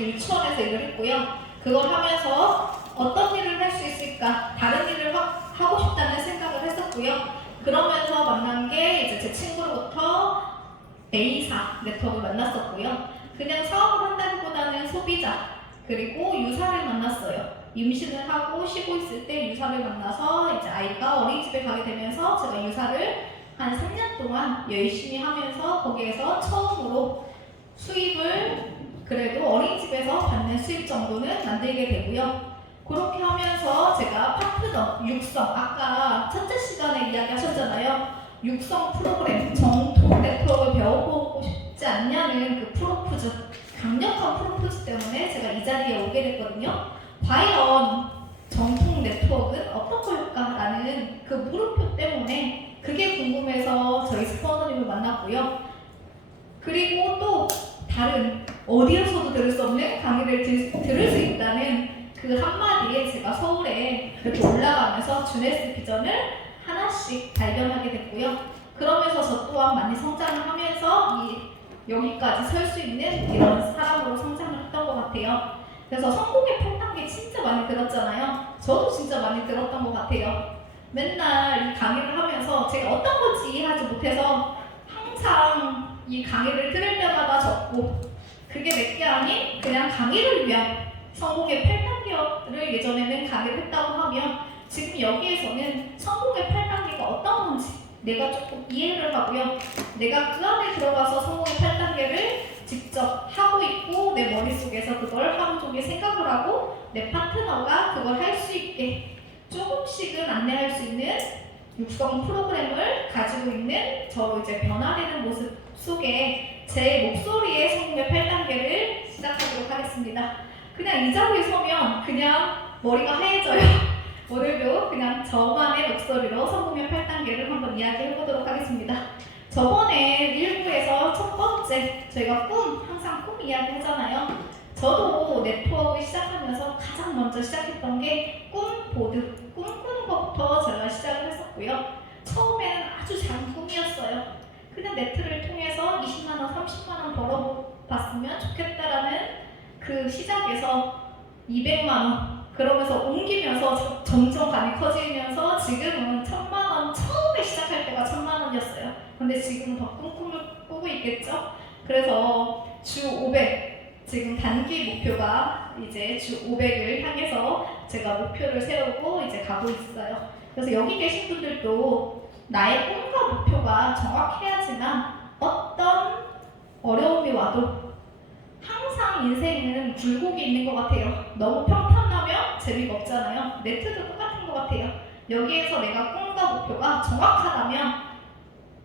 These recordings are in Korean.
유치원에서 일을 했고요. 그걸 하면서 어떤 일을 할 수 있을까, 다른 일을 하고 싶다는 생각을 했었고요. 그러면서 만난 게 이제 제 친구로부터 A사 네트워크를 만났었고요. 그냥 사업을 한다기보다는 소비자 그리고 유사를 만났어요. 임신을 하고 쉬고 있을 때 유사를 만나서 이제 아이가 어린이집에 가게 되면서 제가 유사를 한 3년 동안 열심히 하면서 거기에서 처음으로 수입을 그래도 어린이집에서 받는 수입 정도는 만들게 되고요. 그렇게 하면서 제가 파트너, 육성, 아까 첫째 시간에 이야기하셨잖아요. 육성 프로그램, 정통 네트워크를 배워보고 싶지 않냐는 그 프로포즈, 강력한 프로포즈 때문에 제가 이 자리에 오게 됐거든요. 과연 정통 네트워크는 어떤 걸까라는 그 물음표 때문에 그게 궁금해서 저희 스포너님을 만났고요. 그리고 또 다른 어디에서도 들을 수 없는 강의를 들을 수 있다는 그 한마디에 제가 서울에 그렇게 올라가면서 주네스 비전을 하나씩 발견하게 됐고요. 그러면서 저 또한 많이 성장을 하면서 여기까지 설 수 있는 이런 사람으로 성장을 했던 것 같아요. 그래서 성공의 8단계 진짜 많이 들었잖아요. 저도 진짜 많이 들었던 것 같아요. 맨날 이 강의를 하면서 제가 어떤 건지 이해하지 못해서 항상 이 강의를 들을 때마다 적고 그게 내게 아닌 그냥 강의를 위한 성공의 8단계를 예전에는 강의를 했다고 하면 지금 여기에서는 성공의 8단계가 어떤 건지 내가 조금 이해를 하고요. 내가 그 안에 들어가서 성공의 8단계를 직접 하고 있고 내 머릿속에서 그걸 하루 종일 생각을 하고 내 파트너가 그걸 할 수 있게 조금씩은 안내할 수 있는 육성 프로그램을 가지고 있는 저로 이제 변화되는 모습 속에 제 목소리의 성공의 8단계를 시작하도록 하겠습니다. 그냥 이 자리에 서면 그냥 머리가 하얘져요. 오늘도 그냥 저만의 목소리로 성공의 8단계를 한번 이야기해보도록 하겠습니다. 저번에 1부에서 첫 번째 저희가 항상 꿈 이야기 하잖아요. 저도 네트워크 시작하면서 가장 먼저 시작했던 게 꿈보드, 꿈꾸는 것부터 제가 시작을 했었고요. 처음에는 아주 작은 꿈이었어요. 그냥 네트를 통해서 20만원, 30만원 벌어봤으면 좋겠다라는 그 시작에서 200만원 그러면서 옮기면서 점점 감이 커지면서 지금은 1000만원 처음에 시작할 때가 1000만원이었어요. 근데 지금은 더 큰 꿈을 꾸고 있겠죠? 그래서 주 500 지금 단기 목표가 이제 주 500을 향해서 제가 목표를 세우고 이제 가고 있어요. 그래서 여기 계신 분들도 나의 꿈과 목표가 정확해야지만 어떤 어려움이 와도 항상 인생은 굴곡이 있는 것 같아요. 너무 평탄하면 재미가 없잖아요. 네트도 똑같은 것 같아요. 여기에서 내가 꿈과 목표가 정확하다면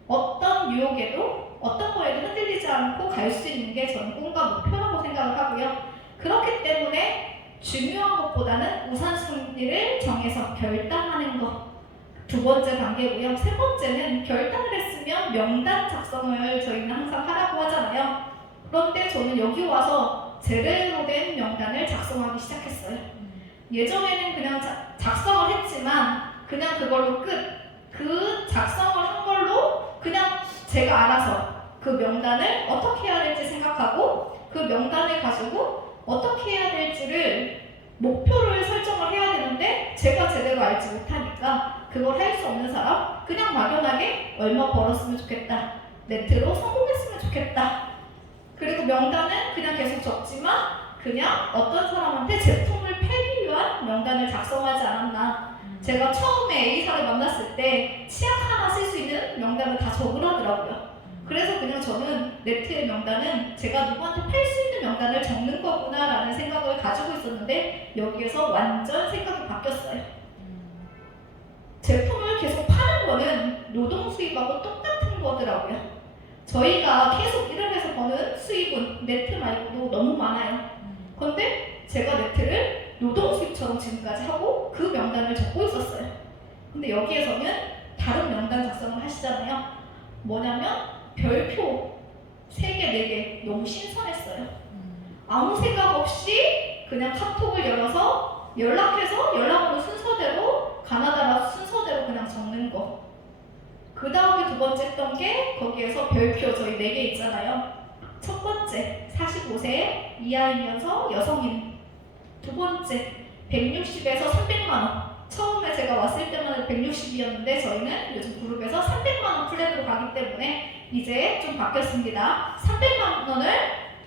어떤 유혹에도 어떤 거에도 흔들리지 않고 갈 수 있는 게 저는 꿈과 목표라고 생각을 하고요. 그렇기 때문에 중요한 것보다는 우선순위를 정해서 결단하는 것. 두 번째 단계고요. 세 번째는 결단을 했으면 명단 작성을 저희는 항상 하라고 하잖아요. 그런데 저는 여기 와서 제대로 된 명단을 작성하기 시작했어요. 예전에는 그냥 작성을 했지만 그냥 그걸로 끝. 그 작성을 한 걸로 그냥 제가 알아서 그 명단을 어떻게 해야 될지 생각하고 그 명단을 가지고 어떻게 해야 될지를 목표를 설정을 해야 되는데 제가 제대로 알지 못하니까 그걸 할 수 없는 사람 그냥 막연하게 얼마 벌었으면 좋겠다. 네트로 성공했으면 좋겠다. 그리고 명단은 그냥 계속 적지만 그냥 어떤 사람한테 제품을 팔기 위한 명단을 작성하지 않았나. 제가 처음에 A사를 만났을 때 치약 하나 쓸 수 있는 명단을 다 적으라더라고요. 그래서 그냥 저는 네트의 명단은 제가 누구한테 팔 수 있는 명단을 적는 거구나 라는 생각을 가지고 있었는데 여기에서 완전 생각이 바뀌었어요. 제품을 계속 파는 거는 노동 수입하고 똑같은 거더라고요. 저희가 계속 일을 해서 버는 수입은 네트 말고도 너무 많아요. 그런데 제가 네트를 노동 수입처럼 지금까지 하고 그 명단을 적고 있었어요. 근데 여기에서는 다른 명단 작성을 하시잖아요. 뭐냐면 별표 3개, 4개 너무 신선했어요. 아무 생각 없이 그냥 카톡을 열어서 연락해서 연락으로 순서대로 가나다라 순서대로 그냥 적는 거. 그 다음에 두 번째 했던 게 거기에서 별표 저희 4개 있잖아요. 첫 번째, 45세 이하이면서 여성인. 두 번째, 160에서 300만 원. 처음에 제가 왔을 때만 160이었는데 저희는 요즘 그룹에서 300만 원 플랜으로 가기 때문에 이제 좀 바뀌었습니다. 300만 원을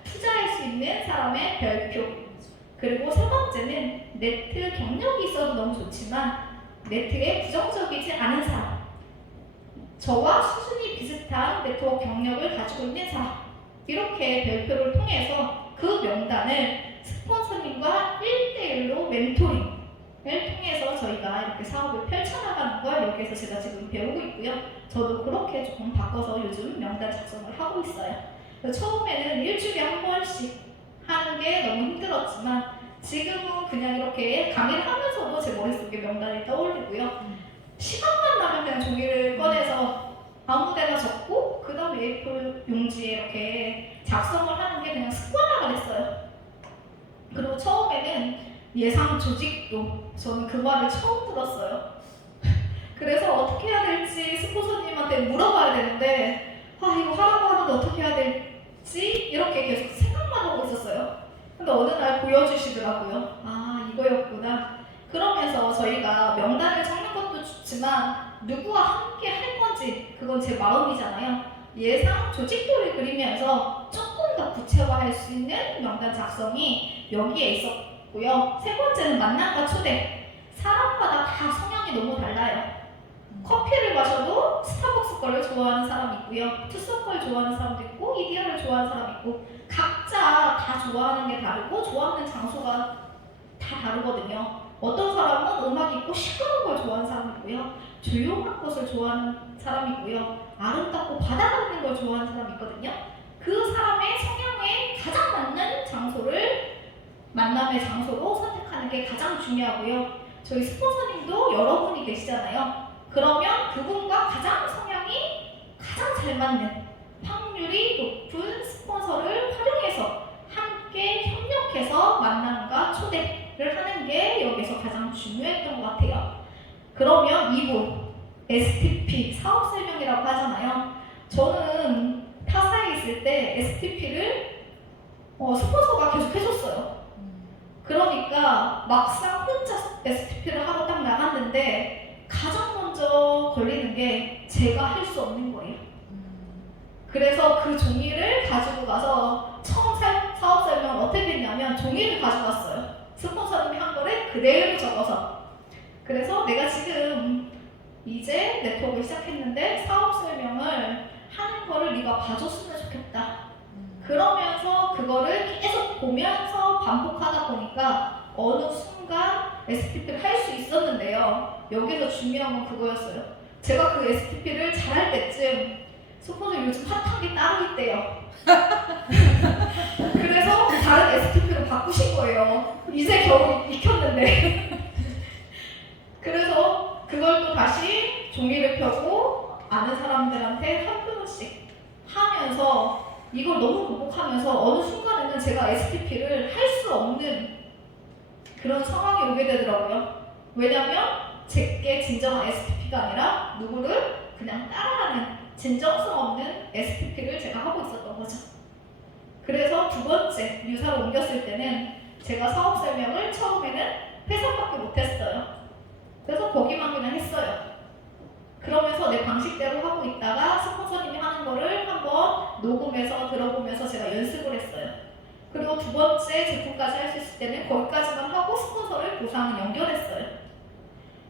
투자할 수 있는 사람의 별표. 그리고 세 번째는 네트 경력이 있어도 너무 좋지만 네트에 부정적이지 않은 사람. 저와 수준이 비슷한 네트워크 경력을 가지고 있는 사람. 이렇게 별표를 통해서 그 명단을 스폰서님과 1대1로 멘토링을 통해서 저희가 이렇게 사업을 펼쳐나가는 걸 여기에서 제가 지금 배우고 있고요. 저도 그렇게 조금 바꿔서 요즘 명단 작성을 하고 있어요. 처음에는 일주일에 한 번씩 하는 게 너무 힘들었지만 지금은 그냥 이렇게 강의를 하면서도 제 머릿속에 명단이 떠올리고요. 시간만 나면 그냥 종이를 꺼내서 아무 데나 적고 그 다음에 A4 용지에 이렇게 작성을 하는 게 그냥 습관화가 됐어요. 그리고 처음에는 예상 조직도 저는 그 말을 처음 들었어요. 그래서 어떻게 해야 될지 스폰서님한테 물어봐야 되는데 이거 하라고 하는데 어떻게 해야 될지 이렇게 계속 생각만 하고 있었어요. 근데 어느 날 보여주시더라고요. 이거였구나. 그러면서 저희가 명단을 적는 것도 좋지만 누구와 함께 할 건지 그건 제 마음이잖아요. 예상 조직도를 그리면서 조금 더 구체화할 수 있는 명단 작성이 여기에 있었고요. 세 번째는 만남과 초대. 사람마다 다 성향이 너무 달라요. 커피를 마셔도 스타벅스 거를 좋아하는 사람이 있고요. 투썸 걸 좋아하는 사람도 있고 이디야를 좋아하는 사람이 있고 각자 다 좋아하는 게 다르고 좋아하는 장소가 다 다르거든요. 어떤 사람은 음악이 있고 시끄러운 걸 좋아하는 사람이 있고요. 조용한 곳을 좋아하는 사람이 있고요. 아름답고 바다가 있는 걸 좋아하는 사람이 있거든요. 그 사람의 성향에 가장 맞는 장소를 만남의 장소로 선택하는 게 가장 중요하고요. 저희 스폰서님도 여러분이 계시잖아요. 그러면 그분과 가장 성향이 가장 잘 맞는 확률이 높은 스폰서를 활용해서 함께 협력해서 만남과 초대를 하는 게 여기서 가장 중요했던 것 같아요. 그러면 2부 STP 사업 설명이라고 하잖아요. 저는 타사에 있을 때 STP를 스폰서가 계속 해줬어요. 그러니까 막상 혼자 STP를 하고 딱 나갔는데 가장 먼저 걸리는 게 제가 할 수 없는 거예요. 그래서 그 종이를 가지고 가서 처음 사업 설명을 어떻게 했냐면 종이를 가져갔어요. 스폰서님이 한 거를 그대로 적어서. 그래서 내가 지금 이제 네트워크를 시작했는데 사업 설명을 하는 거를 네가 봐줬으면 좋겠다. 그러면서 그거를 계속 보면서 반복하다 보니까 어느 순간 STP를 할 수 있었는데요. 여기서 중요한 건 그거였어요. 제가 그 STP를 잘할 때쯤 스폰서 요즘 핫한 게 따로 있대요. 그래서 다른 STP로 바꾸신 거예요. 이제 겨우 익혔는데. 그래서 그걸 또 다시 종이를 펴고 아는 사람들한테 한 번씩 하면서 이걸 너무 반복하면서 어느 순간에는 제가 STP를 할 수 없는 그런 상황이 오게 되더라고요. 왜냐면 제게 진정한 STP가 아니라 누구를 그냥 따라하는 진정성 없는 STP를 제가 하고 있었던 거죠. 그래서 두 번째 유사로 옮겼을 때는 제가 사업 설명을 처음에는 회사밖에 못했어요. 그래서 거기만 그냥 했어요. 그러면서 내 방식대로 하고 있다가 스폰서님이 하는 거를 한번 녹음해서 들어보면서 제가 연습을 했어요. 그리고 두 번째 제품까지 할 수 있을 때는 거기까지만 하고 스폰서를 보상을 연결했어요.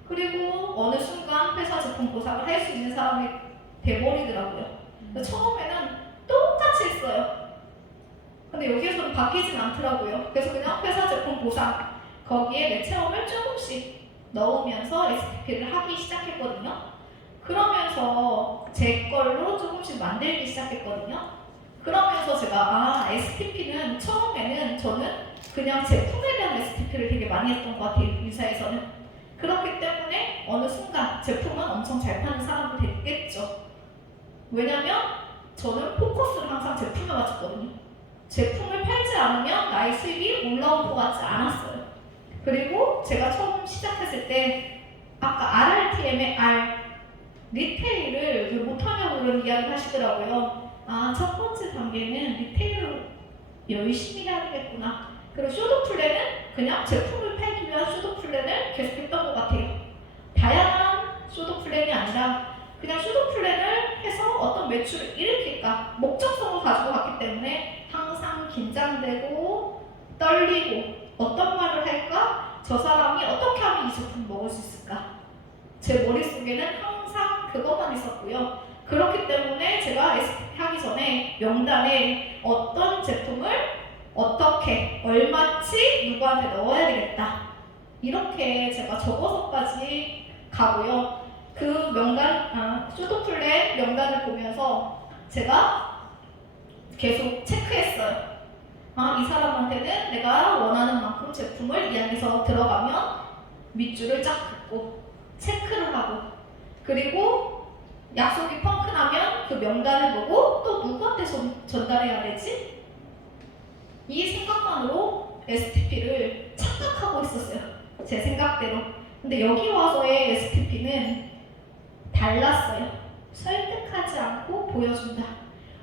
그리고 어느 순간 회사 제품 보상을 할 수 있는 사람이 돼버리더라고요. 처음에는 똑같이 했어요. 근데 여기에서는 바뀌진 않더라고요. 그래서 그냥 회사 제품 보상 거기에 내 체험을 조금씩 넣으면서 STP를 하기 시작했거든요. 그러면서 제 걸로 조금씩 만들기 시작했거든요. 그러면서 제가 STP는 처음에는 저는 그냥 제품에 대한 STP를 되게 많이 했던 것 같아요. 유사에서는. 그렇기 때문에 어느 순간 제품은 엄청 잘 파는 사람도 됐겠죠. 왜냐면 저는 포커스를 항상 제품에 맞췄거든요. 제품을 팔지 않으면 나의 수입이 올라올 것 같지 않았어요. 그리고 제가 처음 시작했을 때 아까 RRTM의 R 리테일을 못하냐고 그런 이야기를 하시더라고요. 첫 번째 단계는 리테일을 열심히 해야 되겠구나. 그리고 쇼도 플랜은 그냥 제품을 팔기 위한 쇼도 플랜을 계속했던 것 같아요. 다양한 쇼도 플랜이 아니라 그냥 쇼도 플랜을 해서 어떤 매출을 일으킬까 목적성을 가지고 갔기 때문에 항상 긴장되고 떨리고 어떤 말을 할까? 저 사람이 어떻게 하면 이 제품 먹을 수 있을까? 제 머릿속에는 항상 그것만 있었고요. 그렇기 때문에 제가 STP 하기 전에 명단에 어떤 제품을 어떻게 얼마치 누구한테 넣어야 되겠다 이렇게 제가 적어서까지 가고요. 그 명단, 쇼도플랜 명단을 보면서 제가 계속 체크했어요. 이 사람한테는 내가 원하는 만큼 제품을 이 안에서 들어가면 밑줄을 쫙 긋고 체크를 하고, 그리고 약속이 펑크나면 그 명단을 보고 또 누구한테 전달해야 되지? 이 생각만으로 STP를 착각하고 있었어요. 제 생각대로. 근데 여기 와서의 STP는 달랐어요. 설득하지 않고 보여준다.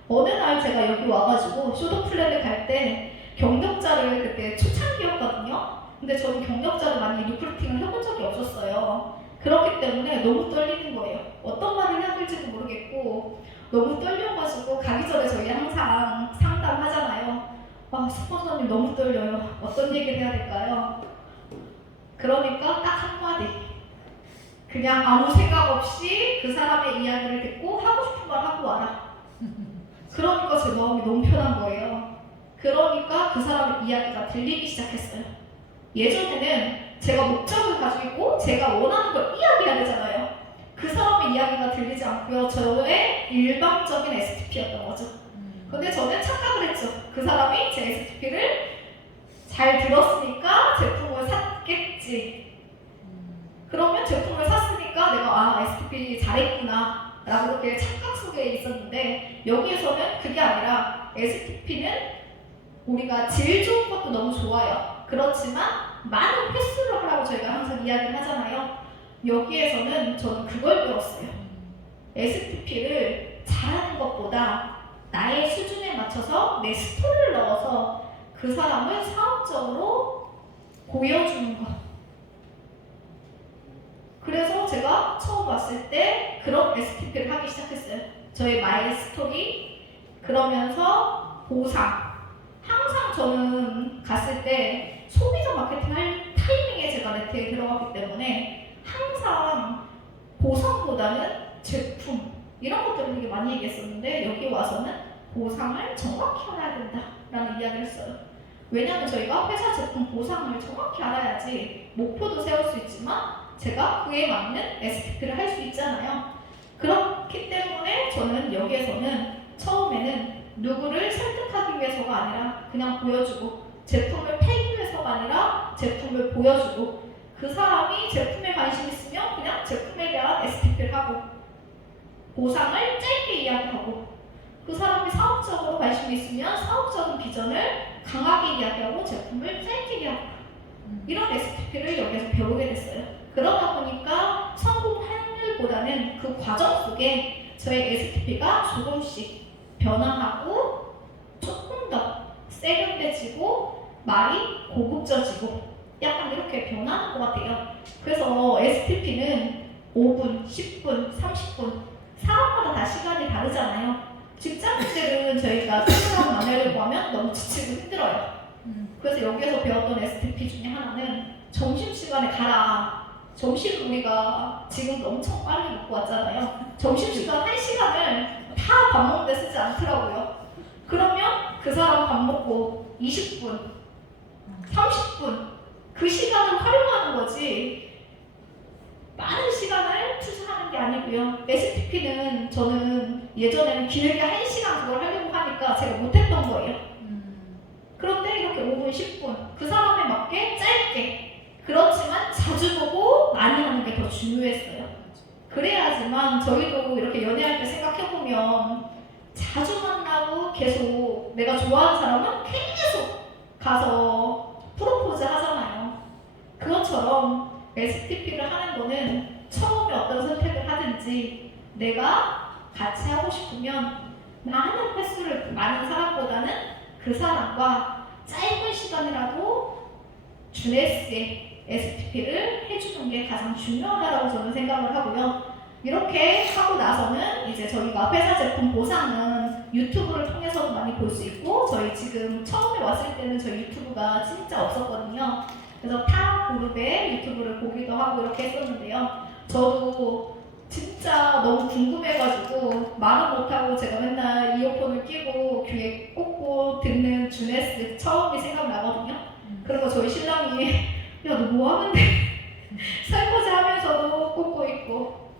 어느 날 제가 여기 와가지고 쇼도 플랜을 갈 때 경력자를 그때 초창기였거든요. 근데 저는 경력자를 많이 리크루팅을 해본 적이 없었어요. 그렇기 때문에 너무 떨리는 거예요. 어떤 말을 해야 될지도 모르겠고 너무 떨려가지고 가기 전에 저희 항상 상담하잖아요. 스폰서님 너무 떨려요. 어떤 얘기를 해야 될까요? 그러니까 딱 한마디. 그냥 아무 생각 없이 그 사람의 이야기를 듣고 하고 싶은 말 하고 와라. 그러니까 제 마음이 너무 편한 거예요. 그러니까 그 사람의 이야기가 들리기 시작했어요. 예전에는 제가 목적을 가지고 있고 제가 원하는 걸 이야기해야 되잖아요. 그 사람의 이야기가 들리지 않고요. 저의 일방적인 STP였던 거죠. 근데 저는 착각을 했죠. 그 사람이 제 STP를 잘 들었으니까 제품을 샀겠지. 그러면 제품을 샀으니까 내가 STP 잘했구나 라고 그렇게 착각 속에 있었는데, 여기에서는 그게 아니라 STP는 우리가 질 좋은 것도 너무 좋아요. 그렇지만 많은 횟수를 하라고 저희가 항상 이야기를 하잖아요. 여기에서는 저는 그걸 배웠어요. STP를 잘하는 것보다 나의 수준에 맞춰서 내 스토리를 넣어서 그 사람을 사업적으로 보여주는 것. 그래서 제가 처음 봤을 때 그런 STP를 하기 시작했어요. 저의 마이 스토리, 그러면서 보상. 항상 저는 갔을 때 소비자 마케팅 할 타이밍에 제가 네트에 들어갔기 때문에 항상 보상보다는 제품 이런 것들을 되게 많이 얘기했었는데, 여기 와서는 보상을 정확히 알아야 된다라는 이야기를 했어요. 왜냐하면 저희가 회사 제품 보상을 정확히 알아야지 목표도 세울 수 있지만 제가 그에 맞는 STP를 할 수 있잖아요. 그렇기 때문에 저는 여기에서는 처음에는 누구를 설득하기 위해서가 아니라 그냥 보여주고, 제품을 팔기 위해서가 아니라 제품을 보여주고, 그 사람이 제품에 관심 있으면 그냥 제품에 대한 STP를 하고, 보상을 짧게 이야기하고, 그 사람이 사업적으로 관심이 있으면 사업적인 비전을 강하게 이야기하고 제품을 짧게 이야기하고, 이런 STP를 여기서 배우게 됐어요. 그러다 보니까 성공 확률보다는 그 과정 속에 저의 STP가 조금씩 변화하고 조금 더 세련돼지고 말이 고급져지고 약간 이렇게 변하는 것 같아요. 그래서 STP는 5분, 10분, 30분 사람마다 다 시간이 다르잖아요. 직장인들은 저희가 생각을 나누려고 하면 너무 지치고 힘들어요. 그래서 여기에서 배웠던 STP 중에 하나는 점심시간에 가라. 점심 우리가 지금도 엄청 빠르게 먹고 왔잖아요. 점심시간 1시간을 다 밥 먹는데 쓰지 않더라고요. 그러면 그 사람 밥 먹고 20분, 30분 그 시간을 활용하는 거지 많은 시간을 투자하는 게 아니고요. STP는 저는 예전에는 길게 1시간 그걸 하려고 하니까 제가 못했던 거예요. 그런데 이렇게 5분, 10분 그 사람에 맞게 짧게, 그렇지만 자주 보고 많이 하는 게 더 중요했어요. 그래야지만 저희도 이렇게 연애할 때 생각해보면 자주 만나고 계속 내가 좋아하는 사람은 계속 가서 프로포즈 하잖아요. 그것처럼 STP를 하는 거는 처음에 어떤 선택을 하든지 내가 같이 하고 싶으면 나 하는 횟수를 많은 사람보다는 그 사람과 짧은 시간이라도 주네스의 STP를 해주는 게 가장 중요하다고 저는 생각을 하고요. 이렇게 하고 나서는 이제 저희가 회사 제품 보상은 유튜브를 통해서도 많이 볼 수 있고, 저희 지금 처음에 왔을 때는 저희 유튜브가 진짜 없었거든요. 그래서 타 그룹의 유튜브를 보기도 하고 이렇게 했었는데요. 저도 진짜 너무 궁금해가지고 말은 못하고 제가 맨날 이어폰을 끼고 귀에 꽂고 듣는 주네스 처음이 생각나거든요. 그리고 저희 신랑이 야, 너 뭐 하는데? 설거지 하면서도 꽂고 있고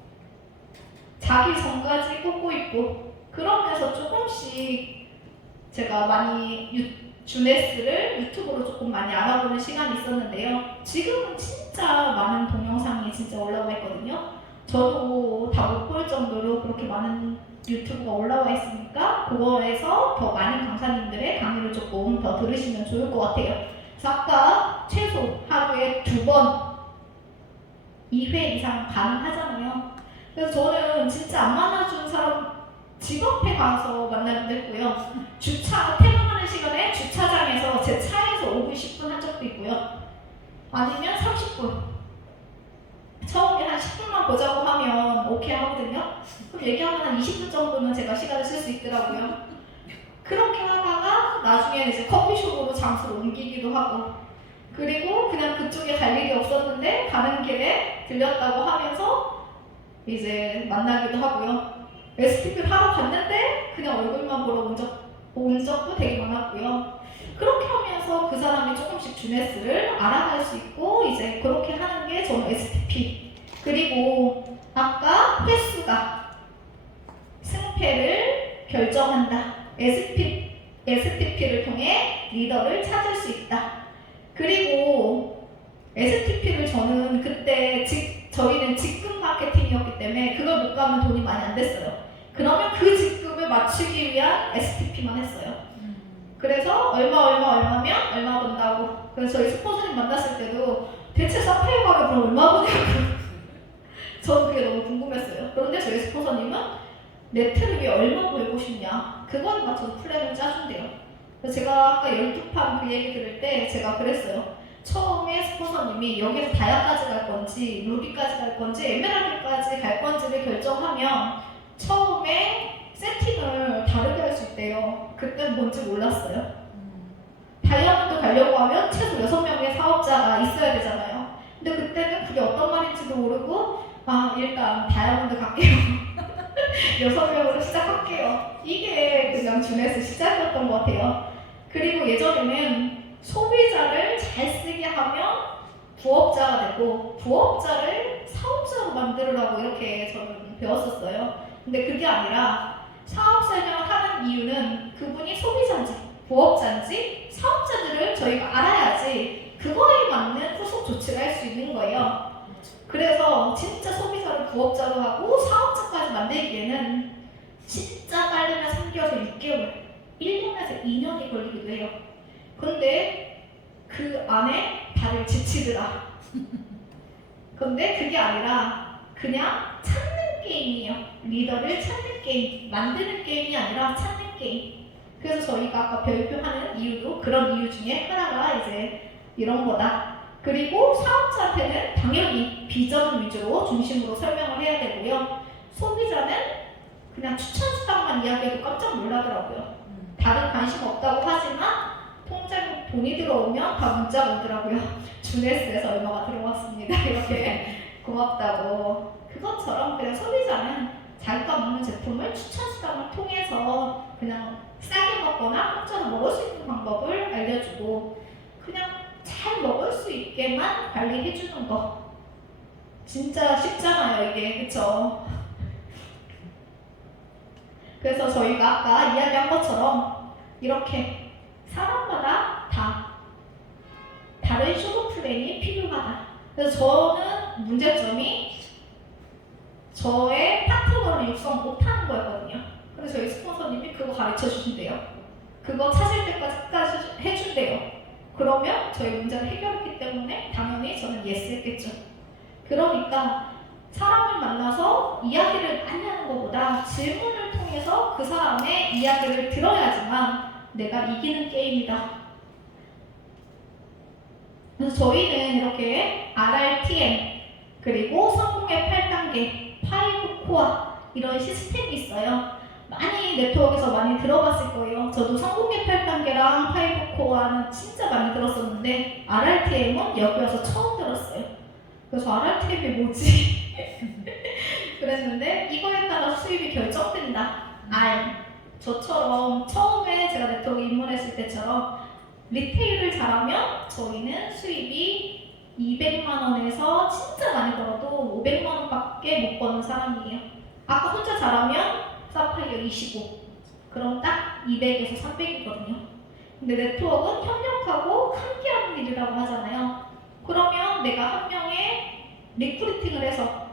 자기 전까지 꽂고 있고, 그러면서 조금씩 제가 많이 주네스를 유튜브로 조금 많이 알아보는 시간이 있었는데요. 지금은 진짜 많은 동영상이 진짜 올라와 있거든요. 저도 다 못 볼 정도로 그렇게 많은 유튜브가 올라와 있으니까 그거에서 더 많은 강사님들의 강의를 조금 더 들으시면 좋을 것 같아요. 그래서 아까 최소 하루에 2번, 2회 이상 가능하잖아요. 그래서 저는 진짜 안 만나준 사람 집 앞에 가서 만나기도 했고요. 퇴근하는 시간에 주차장에서 제 차에서 5분, 10분 한 적도 있고요. 아니면 30분. 처음에 한 10분만 보자고 하면 오케이 하거든요. 그럼 얘기하면 한 20분 정도는 제가 시간을 쓸 수 있더라고요. 그렇게 하다가 나중에는 이제 커피숍으로 장소를 옮기기도 하고, 그리고 그냥 그쪽에 갈 일이 없었는데 가는 길에 들렸다고 하면서 이제 만나기도 하고요. STP를 하러 갔는데 그냥 얼굴만 보러 온 적도 되게 많았고요. 그렇게 하면서 그 사람이 조금씩 주네스를 알아갈 수 있고, 이제 그렇게 하는 게 저는 STP. 그리고 아까 횟수가 승패를 결정한다. STP를 통해 리더를 찾을 수 있다. 그리고 STP를 저는 그때 저희는 직급 마케팅이었기 때문에 그걸 못 가면 돈이 많이 안 됐어요. 그러면 그 직급을 맞추기 위한 STP만 했어요. 그래서 얼마면 얼마 번다고. 그래서 저희 스폰서님 만났을 때도 대체 사페이 가게 그럼 얼마 버냐고 저는 그게 너무 궁금했어요. 그런데 저희 스폰서님은 네트를 위해 얼마 벌고 싶냐, 그거에 맞춰서 플랜을 짜준대요. 그래서 제가 아까 12판 그 얘기 들을 때 제가 그랬어요. 처음에 스폰서님이 여기서 다이아까지 갈 건지 루비까지 갈 건지 에메랄드까지 갈 건지를 결정하면 처음에 세팅을 다르게 할 수 있대요. 그땐 뭔지 몰랐어요. 다이아몬드 가려고 하면 최소 6명의 사업자가 있어야 되잖아요. 근데 그때는 그게 어떤 말인지도 모르고 일단 다이아몬드 갈게요. 6명으로 시작할게요. 이게 그냥 주네스 시작이었던 것 같아요. 그리고 예전에는 소비자를 잘 쓰게 하면 부업자가 되고 부업자를 사업자로 만들으라고 이렇게 저는 배웠었어요. 근데 그게 아니라 사업 설명을 하는 이유는 그분이 소비자인지 부업자인지 사업자들을 저희가 알아야지 그거에 맞는 후속 조치를 할 수 있는 거예요. 그래서 진짜 소비자를 부업자로 하고 사업자까지 만들기에는 진짜 빠르면 3개월에서 6개월, 1년에서 2년이 걸리기도 해요. 근데 그 안에 다들 지치더라. 근데 그게 아니라 그냥 찾는 게임이에요. 리더를 찾는 게임, 만드는 게임이 아니라 찾는 게임. 그래서 저희가 아까 별표하는 이유도 그런 이유 중에 하나가 이제 이런 거다. 그리고 사업자한테는 당연히 비전 위주로 중심으로 설명을 해야 되고요. 소비자는 그냥 추천 수당만 이야기해도 깜짝 놀라더라고요. 다른 관심 없다고 하지만 통장에 돈이 들어오면 다 문자가 오더라고요. 주네스에서 얼마가 들어왔습니다. 이렇게 고맙다고. 그것처럼 그냥 소비자는 자기가 먹는 제품을 추천 수당을 통해서 그냥 싸게 먹거나 공짜로 먹을 수 있는 방법을 알려주고 그냥 잘 먹을 수 있게만 관리해주는 거. 진짜 쉽잖아요, 이게. 그쵸? 그래서 저희가 아까 이야기한 것처럼 이렇게 사람마다 다 다른 쇼도 플랜이 필요하다. 그래서 저는 문제점이 저의 파트너를 육성 못하는 거였거든요. 근데 저희 스폰서님이 그거 가르쳐 주신대요. 그거 찾을 때까지 해준대요. 그러면 저희 문제를 해결했기 때문에 당연히 저는 예스 했겠죠. 그러니까 사람을 만나서 이야기를 많이 하는 것보다 질문을 통해 통해서 그 사람의 이야기를 들어야지만 내가 이기는 게임이다. 그래서 저희는 이렇게 RRTM 그리고 성공의 8단계, 5코어 이런 시스템이 있어요. 많이 네트워크에서 많이 들어봤을 거예요. 저도 성공의 8단계랑 5코어는 진짜 많이 들었었는데 RRTM은 여기 와서 처음 들었어요. 그래서 RRTM이 뭐지? 그랬는데 이거에 따라 수입이 결정된다. R. 저처럼 처음에 제가 네트워크 입문했을 때처럼 리테일을 잘하면 저희는 수입이 200만 원에서 진짜 많이 벌어도 500만 원밖에 못 버는 사람이에요. 아까 혼자 잘하면 사파이어 25. 그럼 딱 200에서 300이거든요. 근데 네트워크는 협력하고 함께하는 일이라고 하잖아요. 그러면 내가 한 명의 리크루팅을 해서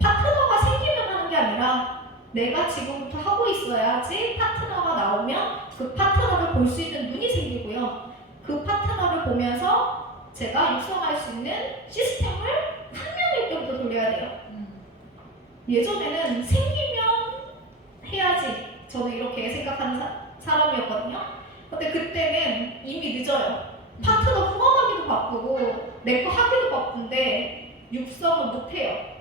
파트너가 생기면 하는 게 아니라 내가 지금부터 하고 있어야지 파트너가 나오면 그 파트너를 볼 수 있는 눈이 생기고요. 그 파트너를 보면서 제가 육성할 수 있는 시스템을 한 명일 때부터 돌려야 돼요. 예전에는 생기면 해야지 저는 이렇게 생각하는 사람이었거든요. 근데 그때는 이미 늦어요. 파트너 후원하기도 바쁘고 내 거 하기도 바쁜데 육성을 못해요.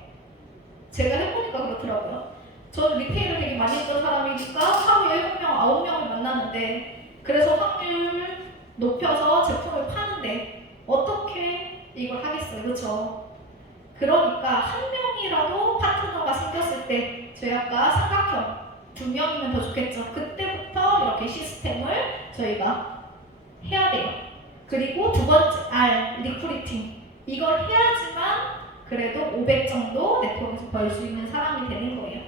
제가 해보니까 그렇더라고요. 저는 리테일을 되게 많이 했던 사람이니까 하루에 7명, 9명을 만나는데 그래서 확률 높여서 제품을 파는데 어떻게 이걸 하겠어요, 그렇죠? 그러니까 한 명이라도 파트너가 생겼을 때 저희 아까 삼각형 2명이면 더 좋겠죠. 그때부터 이렇게 시스템을 저희가 해야 돼요. 그리고 두 번째 R, 리크루팅. 이걸 해야지만 그래도 500 정도 네트워크에서 벌 수 있는 사람이 되는 거예요.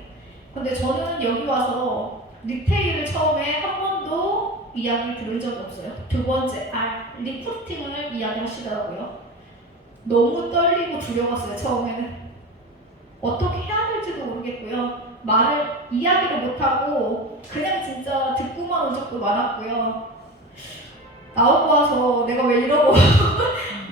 근데 저는 여기 와서 리테일을 처음에 한 번도 이야기 들은 적이 없어요. 두 번째 R, 리크루팅을 이야기하시더라고요. 너무 떨리고 두려웠어요, 처음에는. 어떻게 해야 될지도 모르겠고요. 이야기를 못하고 그냥 진짜 듣고만 온 적도 많았고요. 나오고 와서 내가 왜 이러고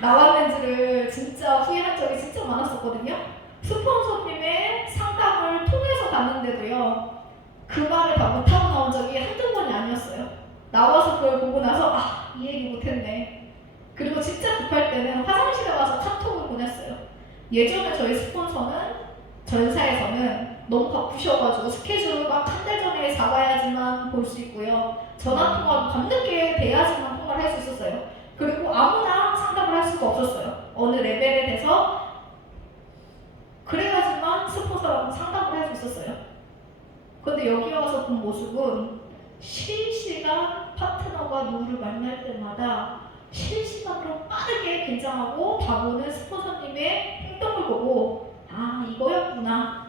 나왔는지를 진짜 후회한 적이 진짜 많았었거든요. 스폰서님의 상담을 통해서 갔는데도요. 그 말을 다 못하고 나온 적이 한두 번이 아니었어요. 나와서 그걸 보고 나서 이 얘기 못했네. 그리고 진짜 급할 때는 화장실에 가서 카톡을 보냈어요. 예전에 저희 스폰서는 전사에서는 너무 바쁘셔가지고 스케줄 막 한 달 전에 잡아야지만 볼 수 있고요. 전화통화도 밤늦게 돼야지만 통화를 할 수 있었어요. 그리고 아무나 상담을 할 수가 없었어요. 어느 레벨에 돼서 그래야지만 스폰서랑 상담을 할 수 있었어요. 근데 여기 와서 본 모습은 실시간 파트너가 누구를 만날 때마다 실시간으로 빠르게 긴장하고 다보는 스폰서님의 행동을 보고 이거였구나.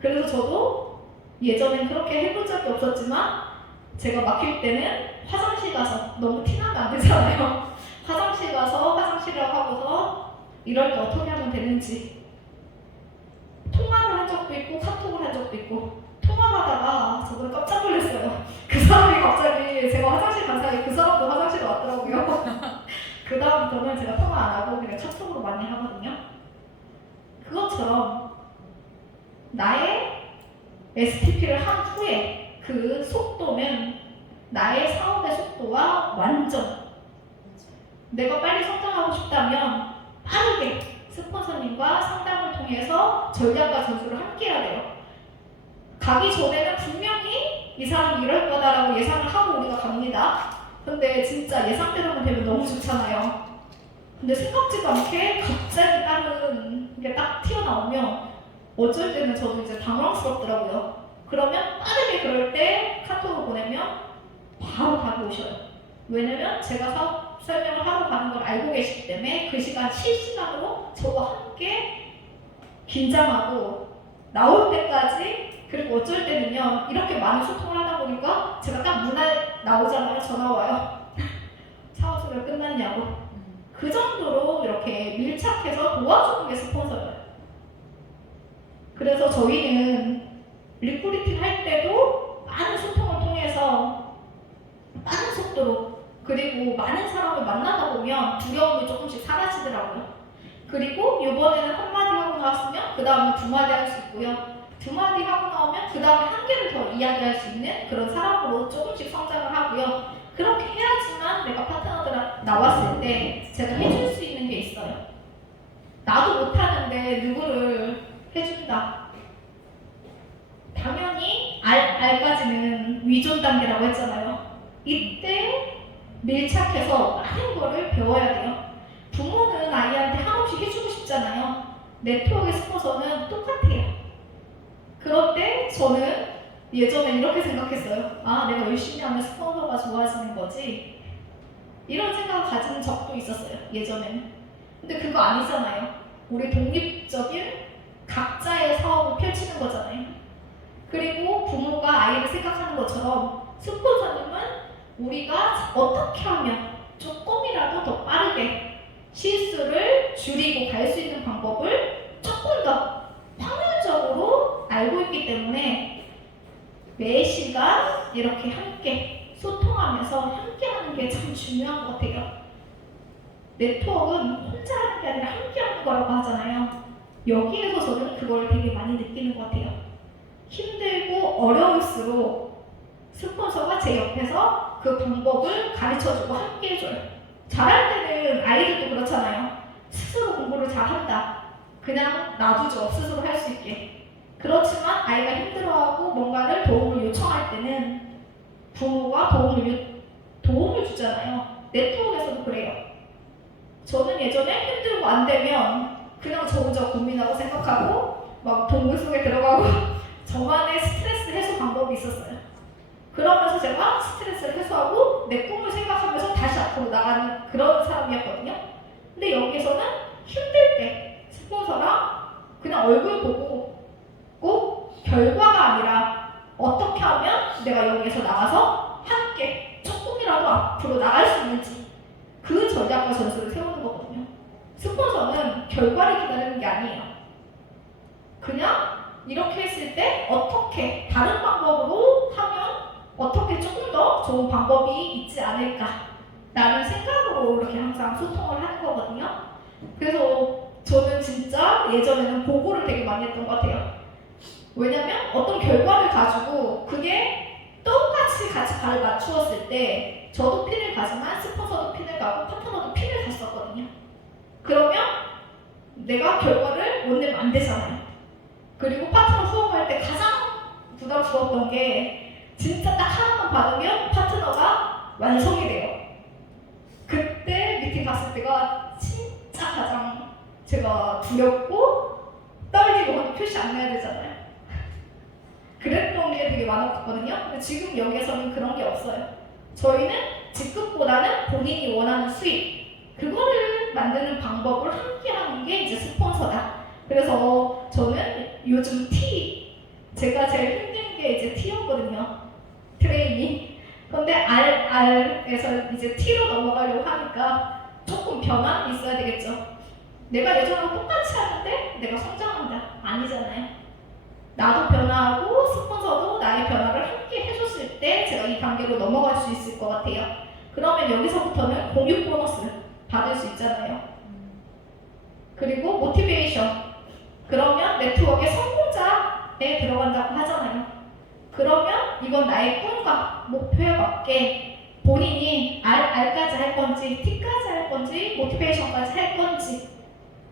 그래서 저도 예전엔 그렇게 해본 적이 없었지만 제가 막힐 때는 화장실 가서 너무 티나면 안 되잖아요. 화장실 가서 화장실이라고 하고서 이럴 때 어떻게 하면 되는지 통화를 한 적도 있고 카톡을 한 적도 있고 통화하다가 저도 깜짝 놀랐어요. 그 사람이 갑자기 제가 화장실 간 사이에 그 사람도 화장실에 왔더라고요. 그 다음부터는 제가 통화 안 하고 그냥 카톡으로 많이 하거든요. 그것처럼 나의 STP를 한 후에 그 속도는 나의 사업의 속도와 완전 내가 빨리 성장하고 싶다면 빠르게 스폰서님과 상담을 통해서 전략과 전술을 함께 해야 돼요. 가기 전에는 분명히 이 사람이 이럴 거다라고 예상을 하고 우리가 갑니다. 근데 진짜 예상대로만 되면 너무 좋잖아요. 근데 생각지도 않게 갑자기 다른 게 딱 튀어나오면 어쩔 때는 저도 이제 당황스럽더라고요. 그러면 빠르게 그럴 때 카톡을 보내면 바로 답이 오셔요. 왜냐면 제가 사업 설명을 하러 가는 걸 알고 계시기 때문에 그 시간 실시간으로 저와 함께 긴장하고 나올 때까지 그리고 어쩔 때는요 이렇게 많은 소통을 하다 보니까 제가 딱 문화에 나오자마자 전화 와요. 사업 소개가 끝났냐고. 그 정도로 이렇게 밀착해서 도와주는 게 스폰서예요. 그래서 저희는 리크루팅 할 때도 많은 소통을 통해서 빠른 속도로 그리고 많은 사람을 만나다 보면 두려움이 조금씩 사라지더라고요. 그리고 이번에는 한마디 하고 나왔으면 그 다음에 2마디 할 수 있고요. 두 마디 하고 나오면 그 다음에 한 개를 더 이야기할 수 있는 그런 사람으로 조금씩 성장을 하고요. 그렇게 해야지만 내가 파트너들 나왔을 때 제가 해줄 수 있는 게 있어요. 나도 못하는데 누구를 해준다. 당연히 R까지는 위존 단계라고 했잖아요. 이때 밀착해서 많은 거를 배워야 돼요. 부모는 아이한테 한없이 해주고 싶잖아요. 네트워크의 스폰서는 똑같아요. 그런데 저는 예전에 이렇게 생각했어요. 아, 내가 열심히 하면 스폰서가 좋아지는 거지. 이런 생각을 가진 적도 있었어요. 예전에는. 근데 그거 아니잖아요. 우리 독립적인 각자의 사업을 펼치는 거잖아요. 그리고 부모가 아이를 생각하는 것처럼 스폰서님은 우리가 어떻게 하면 조금이라도 더 빠르게 실수를 줄이고 갈 수 있는 방법을 조금 더 확률적으로 알고 있기 때문에 매 시간 이렇게 함께 소통하면서 함께 하는 게 참 중요한 것 같아요. 네트워크는 혼자 하는 게 아니라 함께 하는 거라고 하잖아요. 여기에서 저는 그걸 되게 많이 느끼는 것 같아요. 힘들고 어려울수록 스폰서가 제 옆에서 그 방법을 가르쳐주고 함께 해줘요. 잘할 때는 아이들도 그렇잖아요. 스스로 공부를 잘한다. 그냥 놔두죠. 스스로 할 수 있게. 그렇지만 아이가 힘들어하고 뭔가를 도움을 요청할 때는 부모가 도움을 주잖아요. 네트워크에서도 그래요. 저는 예전에 힘들고 안 되면 그냥 저 혼자 고민하고 생각하고 막 동굴 속에 들어가고 저만의 스트레스 해소 방법이 있었어요. 그러면서 제가 스트레스를 해소하고 내 꿈을 생각하면서 다시 앞으로 나가는 그런 사람이었거든요. 근데 여기서는 힘들 때 스폰서랑 그냥 얼굴 보고 꼭 결과가 아니라 어떻게 하면 내가 여기에서 나가서 함께 조금이라도 앞으로 나갈 수 있는지 그 전략과 전술을 세우는 거거든요. 스폰서는 결과를 기다리는 게 아니에요. 그냥 이렇게 했을 때 어떻게 다른 방법으로 하면 어떻게 조금 더 좋은 방법이 있지 않을까 라는 생각으로 이렇게 항상 소통을 하는 거거든요. 그래서 저는 진짜 예전에는 보고를 되게 많이 했던 것 같아요. 왜냐면 어떤 결과를 가지고 그게 똑같이 같이 발을 맞추었을 때 저도 핀을 가지만 스폰서도 핀을 가고 파트너도 핀을 갔었거든요. 그러면 내가 결과를 못 내면 안 되잖아요. 그리고 파트너 수업할 때 가장 부담스러웠던 게 진짜 딱 하나만 받으면 파트너가 완성이 돼요. 그때 미팅 갔을 때가 진짜 가장 제가 두렵고 떨리고 표시 안 내야 되잖아요. 그랬던 게 되게 많았거든요. 근데 지금 여기에서는 그런 게 없어요. 저희는 직급보다는 본인이 원하는 수익 그거를 만드는 방법을 함께 하는 게 이제 스폰서다. 그래서 저는 요즘 제가 제일 힘든 게 이제 T였거든요. 트레이닝. 근데 R에서 이제 T로 넘어가려고 하니까 조금 변화는 있어야 되겠죠. 내가 예전하고 똑같이 하는데 내가 성장한다. 아니잖아요. 나도 변화하고 스폰서도 나의 변화를 함께 해줬을 때 제가 이 단계로 넘어갈 수 있을 것 같아요. 그러면 여기서부터는 공유 보너스 받을 수 있잖아요. 그리고 모티베이션. 그러면 네트워크의 성공자에 들어간다고 하잖아요. 그러면 이건 나의 꿈과 목표에 맞게 본인이 R까지 할 건지 T까지 할 건지 모티베이션까지 할 건지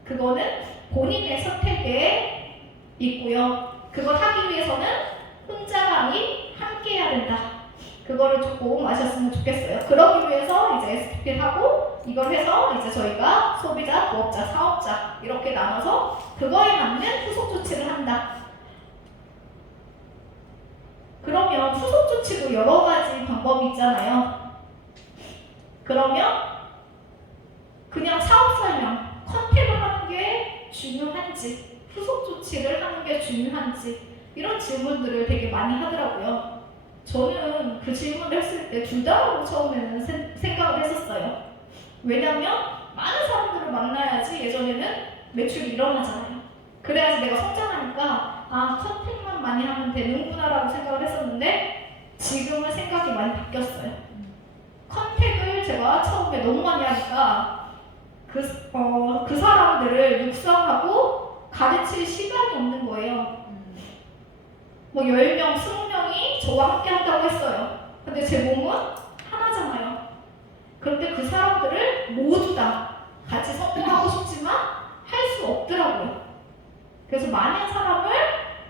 그거는 본인의 선택에 있고요. 그걸 하기 위해서는 혼자가 아닌 함께 해야 된다. 그거를 조금 아셨으면 좋겠어요. 그러기 위해서 이제 STP를 하고 이걸 해서 이제 저희가 소비자, 부업자, 사업자 이렇게 나눠서 그거에 맞는 후속 조치를 한다. 그러면 후속 조치도 여러 가지 방법이 있잖아요. 그러면 그냥 사업 설명, 컨택을 하는 게 중요한지 후속 조치를 하는 게 중요한지 이런 질문들을 되게 많이 하더라고요. 저는 그 질문을 했을 때 둘 다라고 처음에는 생각을 했었어요. 왜냐면 많은 사람들을 만나야지 예전에는 매출이 일어나잖아요. 그래야지 내가 성장하니까 컨택만 많이 하면 되는구나라고 생각을 했었는데 지금은 생각이 많이 바뀌었어요. 컨택을 제가 처음에 너무 많이 하니까 그 사람들을 육성하고 가르칠 시간이 없는 거예요. 뭐 10명, 20명이 저와 함께 한다고 했어요. 근데 제 몸은 하나잖아요. 그런데 그 사람들을 모두 다 같이 성공하고 싶지만 할 수 없더라고요. 그래서 많은 사람을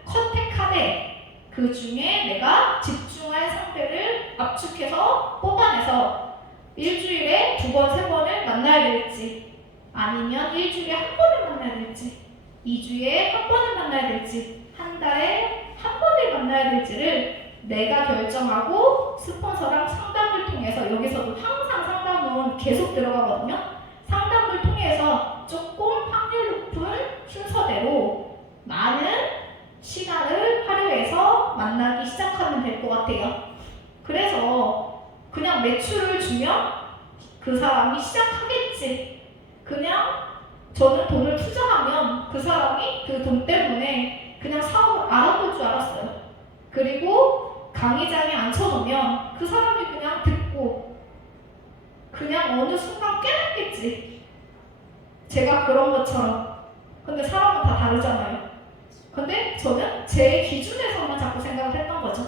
컨택하되 그 중에 내가 집중할 상대를 압축해서 뽑아내서 일주일에 2번, 3번을 만나야 될지, 아니면 일주일에 1번을 만나야 될지, 2주에 1번을 만나야 될지, 한 달에 1번을 만나야 될지를 내가 결정하고 스폰서랑 상담을 통해서, 여기서도 항상 상담은 계속 들어가거든요. 상담을 통해서 조금 확률 높은 순서대로 많은 시간을 할애해서 만나기 시작하면 될 것 같아요. 그래서 그냥 매출을 주면 그 사람이 시작하겠지. 그냥 저는 돈을 투자하면 그 사람이 그 돈 때문에 그냥 사업을 알아볼 줄 알았어요. 그리고 강의장에 앉혀놓으면 그 사람이 그냥 듣고 그냥 어느 순간 깨닫겠지. 제가 그런 것처럼. 근데 사람은 다 다르잖아요. 근데 저는 제 기준에서만 자꾸 생각을 했던 거죠.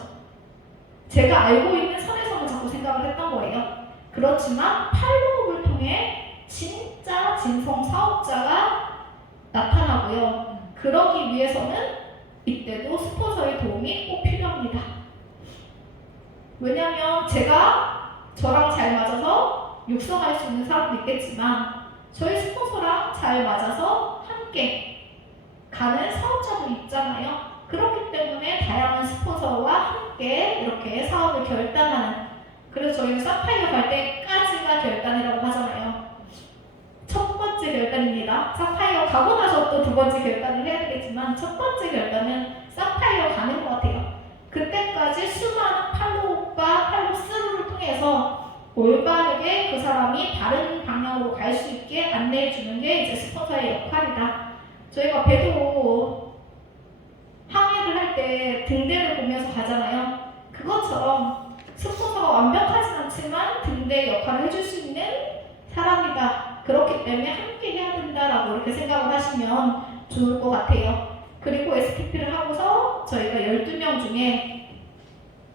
제가 알고 있는 선에서만 자꾸 생각을 했던 거예요. 그렇지만 팔로업을 통해 진짜 진성 사업자가 나타나고요. 그러기 위해서는 이때도 스폰서의 도움이 꼭 필요합니다. 왜냐면 제가 저랑 잘 맞아서 육성할 수 있는 사람도 있겠지만 저희 스폰서랑 잘 맞아서 함께 가는 사업자도 있잖아요. 그렇기 때문에 다양한 스폰서와 함께 이렇게 사업을 결단하는, 그래서 저희는 사파이어 갈 때까지가 결단이라고 하잖아요. 첫 번째 결단입니다. 사파이어 가고 나서 또 2번째 결단을 해야 되겠지만 첫 번째 결단은 사파이어 가는 것 같아요. 그때까지 수많은 팔로우과 팔로스루를 통해서 올바르게 그 사람이 다른 방향으로 갈 수 있게 안내해 주는 게 이제 스폰서의 역할이다. 저희가 배도 항해를 할 때 등대를 보면서 가잖아요. 그것처럼 스폰서가 완벽하진 않지만 등대 역할을 해줄 수 있는 사람이다. 그렇기 때문에 함께 해야 된다라고 이렇게 생각을 하시면 좋을 것 같아요. 그리고 STP를 하고서 저희가 12명 중에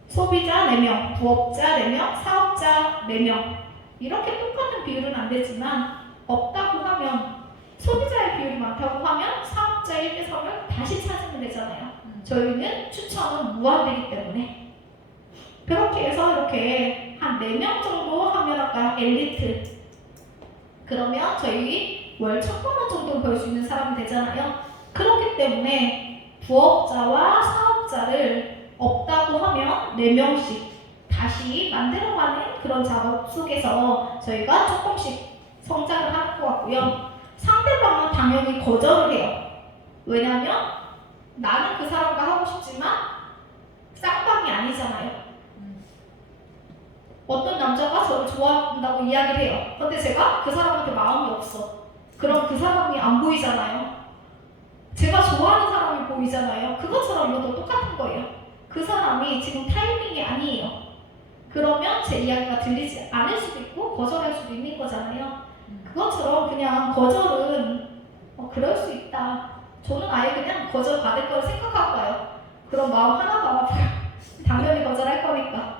소비자 4명, 부업자 4명, 사업자 4명 이렇게 똑같은 비율은 안 되지만 없다고 하면 소비자의 비율이 많다고 하면 사업자 1대 3을 다시 찾으면 되잖아요. 저희는 추천은 무한되기 때문에 그렇게 해서 이렇게 한 4명 정도 하면 아까 엘리트 그러면 저희 월 1,000만 원 정도 벌 수 있는 사람이 되잖아요. 그렇기 때문에 부업자와 사업자를 없다고 하면 4명씩 다시 만들어가는 그런 작업 속에서 저희가 조금씩 성장을 할 것 같고요. 상대방은 당연히 거절을 해요. 왜냐면 나는 그 사람과 하고 싶지만 쌍방이 아니잖아요. 어떤 남자가 저를 좋아한다고 이야기를 해요. 근데 제가 그 사람한테 마음이 없어. 그럼 그 사람이 안 보이잖아요. 제가 좋아하는 사람이 보이잖아요. 그것처럼 이것도 똑같은 거예요. 그 사람이 지금 타이밍이 아니에요. 그러면 제 이야기가 들리지 않을 수도 있고 거절할 수도 있는 거잖아요. 그것처럼 그냥 거절은 그럴 수 있다. 저는 아예 그냥 거절 받을 걸 생각하고 가요. 그럼 마음 하나도 안 아파요. 당연히 거절할 거니까.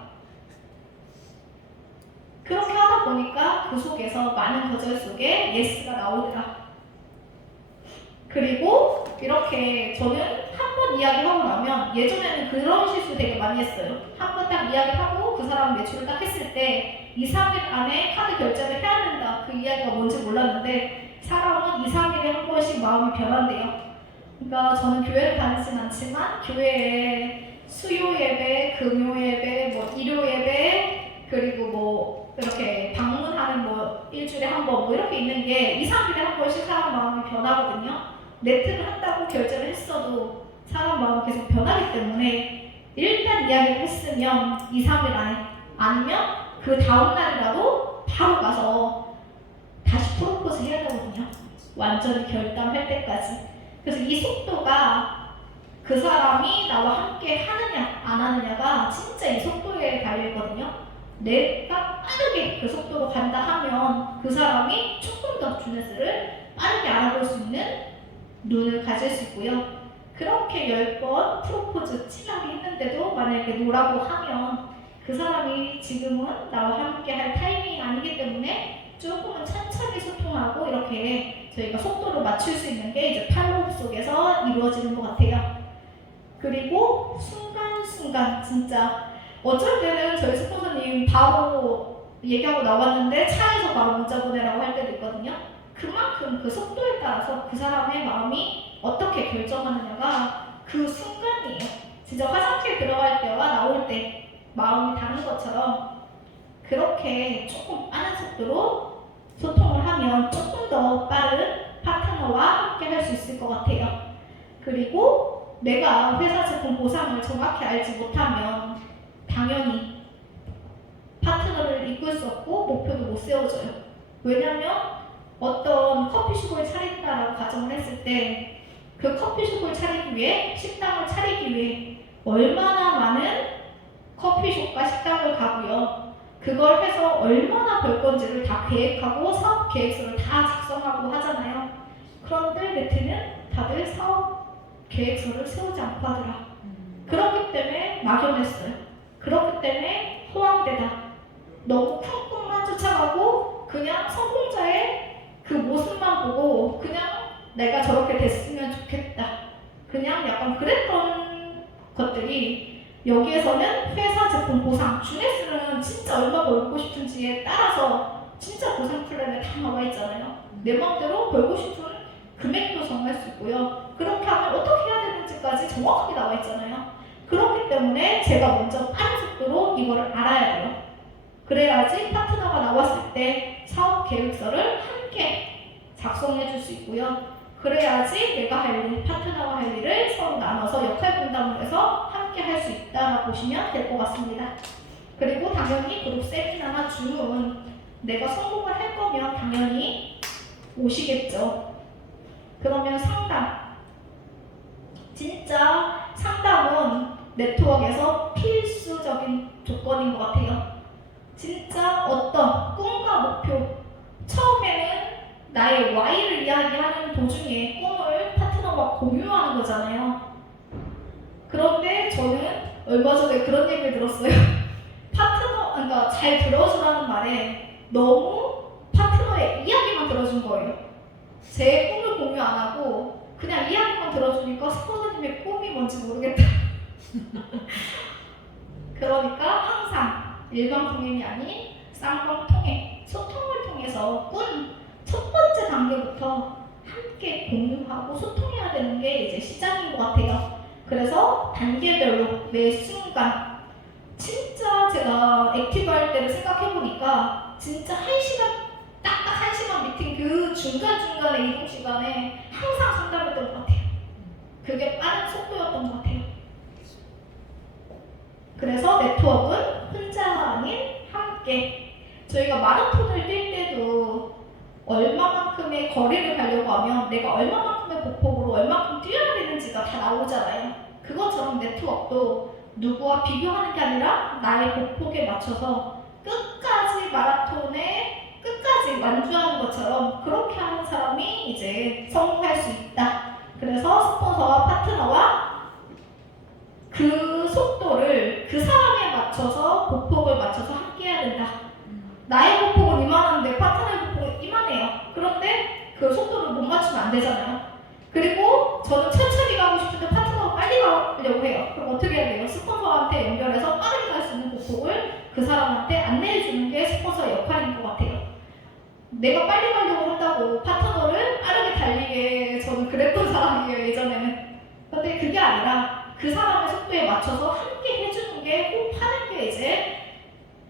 그렇게 하다 보니까 그 속에서 많은 거절 속에 예스가 나오더라. 그리고 이렇게 저는 한 번 이야기하고 나면 예전에는 그런 실수 되게 많이 했어요. 한 번 딱 이야기하고 그 사람 매출을 딱 했을 때 2, 3일 안에 카드 결제를 해야 된다. 그 이야기가 뭔지 몰랐는데 사람은 2, 3일에 한 번씩 마음이 변한대요. 그러니까 저는 교회를 다니진 않지만 교회에 수요 예배, 금요 예배, 뭐 일요 예배 그리고 뭐 이렇게 방문하는 뭐 일주일에 한 번 뭐 이렇게 있는 게 2, 3일에 한 번씩 사람 마음이 변하거든요. 네트를 한다고 결제를 했어도 사람 마음이 계속 변하기 때문에 일단 이야기를 했으면 2, 3일 안에 아니면 그 다음 날이라도 바로 가서 다시 프로포즈 해야 되거든요. 완전히 결단할 때까지. 그래서 이 속도가 그 사람이 나와 함께 하느냐 안 하느냐가 진짜 이 속도에 달려있거든요. 내가 빠르게 그 속도로 간다 하면 그 사람이 조금 더 주네스를 빠르게 알아볼 수 있는 눈을 가질 수 있고요. 그렇게 10번 프로포즈 진하게 했는데도 만약에 노라고 하면 그 사람이 지금은 나와 함께 할 타이밍이 아니기 때문에 조금은 천천히 소통하고 이렇게 저희가 속도를 맞출 수 있는 게 이제 팔로우 속에서 이루어지는 것 같아요. 그리고 순간순간 진짜 어쩔 때는 저희 스폰서님 바로 얘기하고 나왔는데 차에서 바로 문자 보내라고 할 때도 있거든요. 그만큼 그 속도에 따라서 그 사람의 마음이 어떻게 결정하느냐가 그 순간이에요. 진짜 화장실 들어갈 때와 나올 때 마음이 다른 것처럼 그렇게 조금 빠른 속도로 소통을 하면 조금 더 빠른 파트너와 함께 할 수 있을 것 같아요. 그리고 내가 회사 제품 보상을 정확히 알지 못하면 당연히 파트너를 이끌 수 없고 목표도 못 세워져요. 왜냐면 어떤 커피숍을 차린다라고 가정을 했을 때 그 커피숍을 차리기 위해 식당을 차리기 위해 얼마나 많은 커피숍과 식당을 가고요. 그걸 해서 얼마나 벌 건지를 다 계획하고 사업 계획서를 다 작성하고 하잖아요. 그런데 레트는 다들 사업 계획서를 세우지 않고 하더라. 그렇기 때문에 막연했어요. 그렇기 때문에 호황되다. 너무 큰 꿈만 쫓아가고 그냥 성공자의 그 모습만 보고 그냥 내가 저렇게 됐으면 좋겠다. 그냥 약간 그랬던 것들이 여기에서는 회사 제품 보상, 주네스는 진짜 얼마 벌고 싶은지에 따라서 진짜 보상 플랜에 다 나와 있잖아요. 내 마음대로 벌고 싶은 금액도 정할 수 있고요. 그렇게 하면 어떻게 해야 되는지까지 정확하게 나와 있잖아요. 그렇기 때문에 제가 먼저 빠른 속도로 이거를 알아야 돼요. 그래야지 파트너가 나왔을 때 사업 계획서를 함께 작성해 줄 수 있고요. 그래야지 내가 할 일, 파트너가 할 일을 서로 나눠서 역할 분담을 해서 함께 할 수 있다라고 보시면 될 것 같습니다. 그리고 당연히 그룹 세미나나 줌은 내가 성공을 할 거면 당연히 오시겠죠. 그러면 상담. 진짜 상담은 네트워크에서 필수적인 조건인 것 같아요. 진짜 어떤 꿈과 목표, 처음에는 나의 Y를 이야기하는 도중에 꿈을 파트너와 공유하는 거잖아요. 그런데 저는 얼마 전에 그런 얘기를 들었어요. 그러니까 잘 들어주라는 말에 너무 파트너의 이야기만 들어준 거예요. 제 꿈을 공유 안 하고 그냥 이야기만 들어주니까 스포너님의 꿈이 뭔지 모르겠다. 그러니까 항상 일방통행이 아닌 쌍방통행, 소통을 통해서 첫 번째 단계부터 함께 공유하고 소통해야 되는 게 이제 시작인 것 같아요. 그래서 단계별로 매 순간 진짜 제가 액티브 할 때를 생각해보니까 진짜 1시간, 딱딱 1시간 미팅 그 중간중간에 이동 시간에 항상 상담했던 것 같아요. 그게 빠른 속도였던 것 같아요. 그래서 네트워크는 혼자가 아닌 함께. 저희가 마라톤을 뛸 때도 얼마만큼의 거리를 가려고 하면 내가 얼마만큼의 보폭으로 얼마만큼 뛰어야 되는지가 다 나오잖아요. 그것처럼 네트워크도 누구와 비교하는 게 아니라 나의 보폭에 맞춰서 끝까지 마라톤에 끝까지 완주하는 것처럼 그렇게 하는 사람이 이제 성공할 수 있다. 그래서 스폰서와 파트너와 그 속도를 그 사람에 맞춰서 보폭을 맞춰서 함께 해야 된다. 나의 보폭은 이만한데 파트너의 보폭은 이만해요. 그런데 그 속도를 못 맞추면 안 되잖아요. 그리고 저는 천천히 가고 싶은데 파트너가 빨리 가려고 해요. 그럼 어떻게 해야 돼요? 스폰서한테 연결해서 빠르게 갈 수 있는 보폭을 그 사람한테 안내해 주는 게 스폰서의 역할인 것 같아요. 내가 빨리 가려고 한다고 파트너를 빠르게 달리게 저는 그랬던 사람이에요, 예전에는. 근데 그게 아니라 그 사람의 속도에 맞춰서 함께 해주는 게 호흡하는 게 이제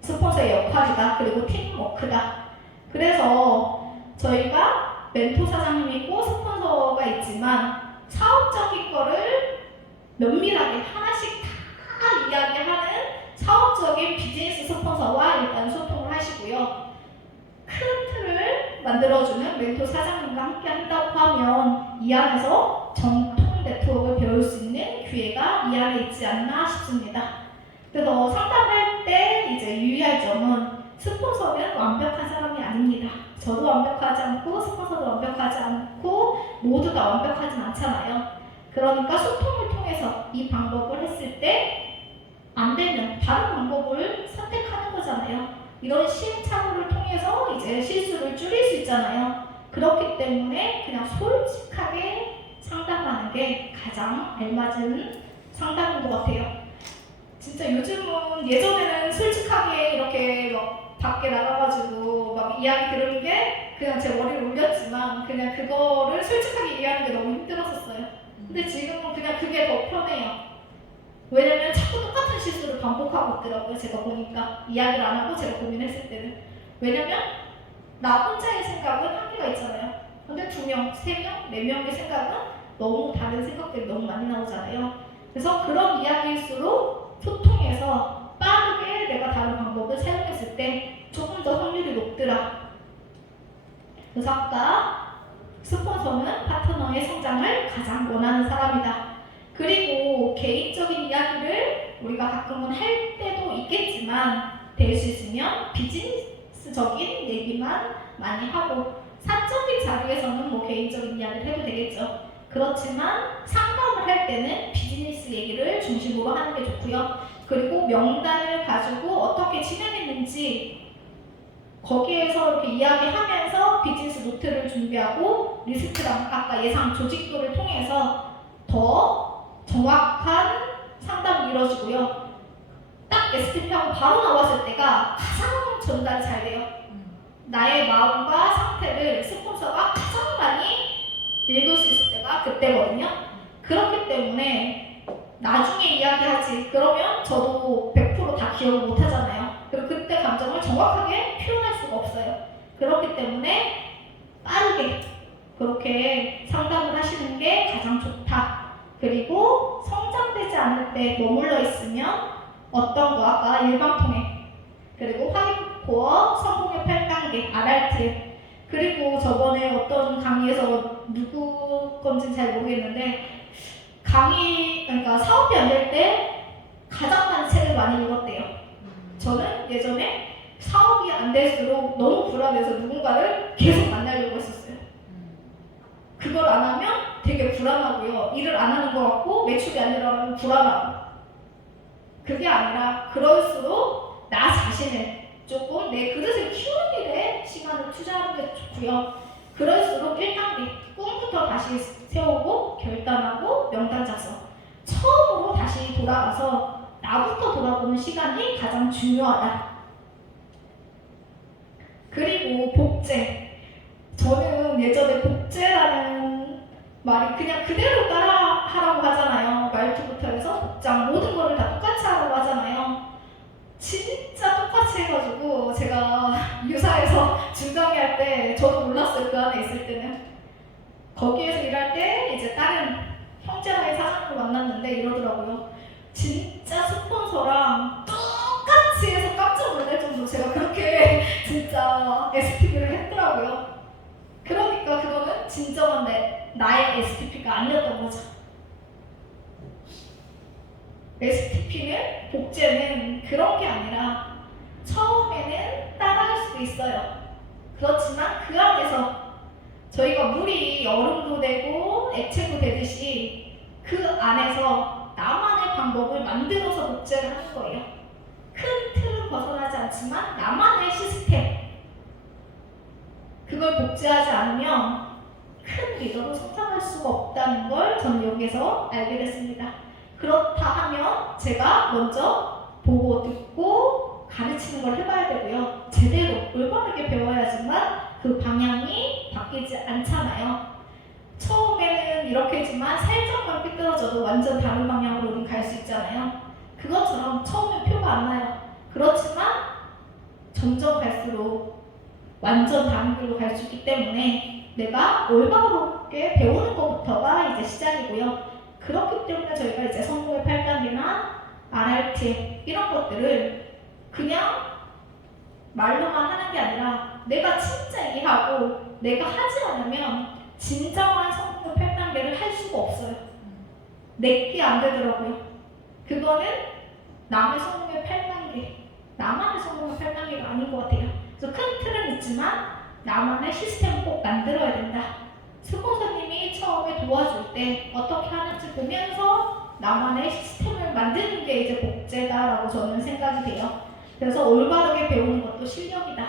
스폰서의 역할이다. 그리고 팀워크다. 그래서 저희가 멘토 사장님이 있고 스폰서가 있지만 사업적인 거를 면밀하게 하나씩 다 이야기하는 사업적인 비즈니스 스폰서와 일단 소통을 하시고요. 큰 틀을 만들어주는 멘토 사장님과 함께 한다고 하면 이 안에서 정통 네트워크를 배울 수 있는 기회가 이 안에 있지 않나 싶습니다. 그래서 상담할 때 이제 유의할 점은 스폰서는 완벽한 사람이 아닙니다. 저도 완벽하지 않고 스폰서도 완벽하지 않고 모두가 완벽하진 않잖아요. 그러니까 소통을 통해서 이 방법을 했을 때 안 되면 다른 방법을 선택하는 거잖아요. 이런 시행착오를 통해서 이제 실수를 줄일 수 있잖아요. 그렇기 때문에 그냥 솔직하게 상담하는 게 가장 알맞은 상담인 것 같아요. 진짜 요즘은 예전에는 솔직하게 이렇게 막 밖에 나가가지고 막 이야기 들은 게 그냥 제 머리를 올렸지만 그냥 그거를 솔직하게 이해하는 게 너무 힘들었었어요. 근데 지금은 그냥 그게 더 편해요. 왜냐면 자꾸 똑같은 실수를 반복하고 있더라고요. 제가 보니까 이야기를 안 하고 제가 고민했을 때는. 왜냐면 나 혼자의 생각은 한계가 있잖아요. 근데 2명, 3명, 4명의 생각은 너무 다른 생각들이 너무 많이 나오잖아요. 그래서 그런 이야기일수록 소통해서 빠르게 내가 다른 방법을 사용했을 때 조금 더 확률이 높더라. 그래서 아까 스폰서는 파트너의 성장을 가장 원하는 사람이다. 그리고 개인적인 이야기를 우리가 가끔은 할 때도 있겠지만 될 수 있으면 비즈니스적인 얘기만 많이 하고 사적인 자리에서는 뭐 개인적인 이야기를 해도 되겠죠. 그렇지만 상담을 할 때는 비즈니스 얘기를 중심으로 하는 게 좋고요. 그리고 명단을 가지고 어떻게 진행했는지 거기에서 이렇게 이야기하면서 비즈니스 노트를 준비하고 리스트랑 아까 예상 조직도를 통해서 더 정확한 상담이 이루어지고요. 딱 STP하고 바로 나왔을 때가 가장 전달이 잘 돼요. 나의 마음과 상태를 스폰서가 가장 많이 읽을 수 있을 때가 그때거든요. 그렇기 때문에 나중에 이야기하지 그러면 저도 100% 다 기억을 못 하잖아요. 그리고 그때 감정을 정확하게 표현할 수가 없어요. 그렇기 때문에 빠르게 그렇게 상담을 하시는 게 가장 좋다. 그리고 성장되지 않을 때 머물러 있으면 어떤 거 아까 일방통행 그리고 확인 코어 성공의 8단계 RRT 그리고 저번에 어떤 강의에서 누구 건지는 잘 모르겠는데 강의 그러니까 사업이 안 될 때 가장 많은 책을 많이 읽었대요. 저는 예전에 사업이 안 될수록 너무 불안해서 누군가를 계속 만나려고 했었어요. 그걸 안 하면 되게 불안하고요. 일을 안 하는 것 같고 매출이 안 일어나면 불안하고 그게 아니라 그럴수록 나 자신을 조금 내 그릇을 키우는 일에 시간을 투자하는 게 좋고요. 그럴수록 1단계 꿈부터 다시 세우고 결단하고 명단 작성 처음으로 다시 돌아가서 나부터 돌아보는 시간이 가장 중요하다. 그리고 복제 저는 예전에 복제라는 말이 그냥 그대로 따라 하라고 하잖아요. 말투부터 해서 복장 모든 거를 다 똑같이 하라고 하잖아요. 진짜 똑같이 해가지고 제가 유사에서 중강의할 때 저도 몰랐어요. 그 안에 있을 때는. 거기에서 일할 때 이제 다른 형제랑의 사장님을 만났는데 이러더라고요. 진짜 스폰서랑 똑같이 해서 깜짝 놀랄 정도로 제가 그렇게 진짜 STP를 했더라고요. 그러니까 그거는 진정한 나의 STP가 아니었던 거죠. STP는 복제는 그런 게 아니라 처음에는 따라할 수도 있어요. 그렇지만 그 안에서 저희가 물이 얼음도 되고 액체도 되듯이 그 안에서 나만의 방법을 만들어서 복제를 하는 거예요. 큰 틀은 벗어나지 않지만 나만의 시스템 그걸 복제하지 않으면 큰 리더로 성장할 수가 없다는 걸 저는 여기서 알게 됐습니다. 그렇다 하면 제가 먼저 보고 듣고 가르치는 걸 해봐야 되고요. 제대로 올바르게 배워야지만 그 방향이 바뀌지 않잖아요. 처음에는 이렇게 했지만 살짝만 삐뚤어져도 완전 다른 방향으로 갈 수 있잖아요. 그것처럼 처음엔 표가 안 나요. 그렇지만 점점 갈수록 완전 다른 길로 갈 수 있기 때문에 내가 올바르게 배우는 것부터가 이제 시작이고요. 그렇기 때문에 저희가 이제 성공의 8단계나 RRT 이런 것들을 그냥 말로만 하는 게 아니라 내가 진짜 이해하고 내가 하지 않으면 진정한 성공의 8단계를 할 수가 없어요. 내게 안 되더라고요. 그거는 남의 성공의 8단계, 나만의 성공의 8단계가 아닌 것 같아요. 그래서 큰 틀은 있지만 나만의 시스템을 꼭 만들어야 된다. 스폰서님이 처음에 도와줄 때 어떻게 하는지 보면서 나만의 시스템을 만드는 게 이제 복제다라고 저는 생각이 돼요. 그래서 올바르게 배우는 것도 실력이다.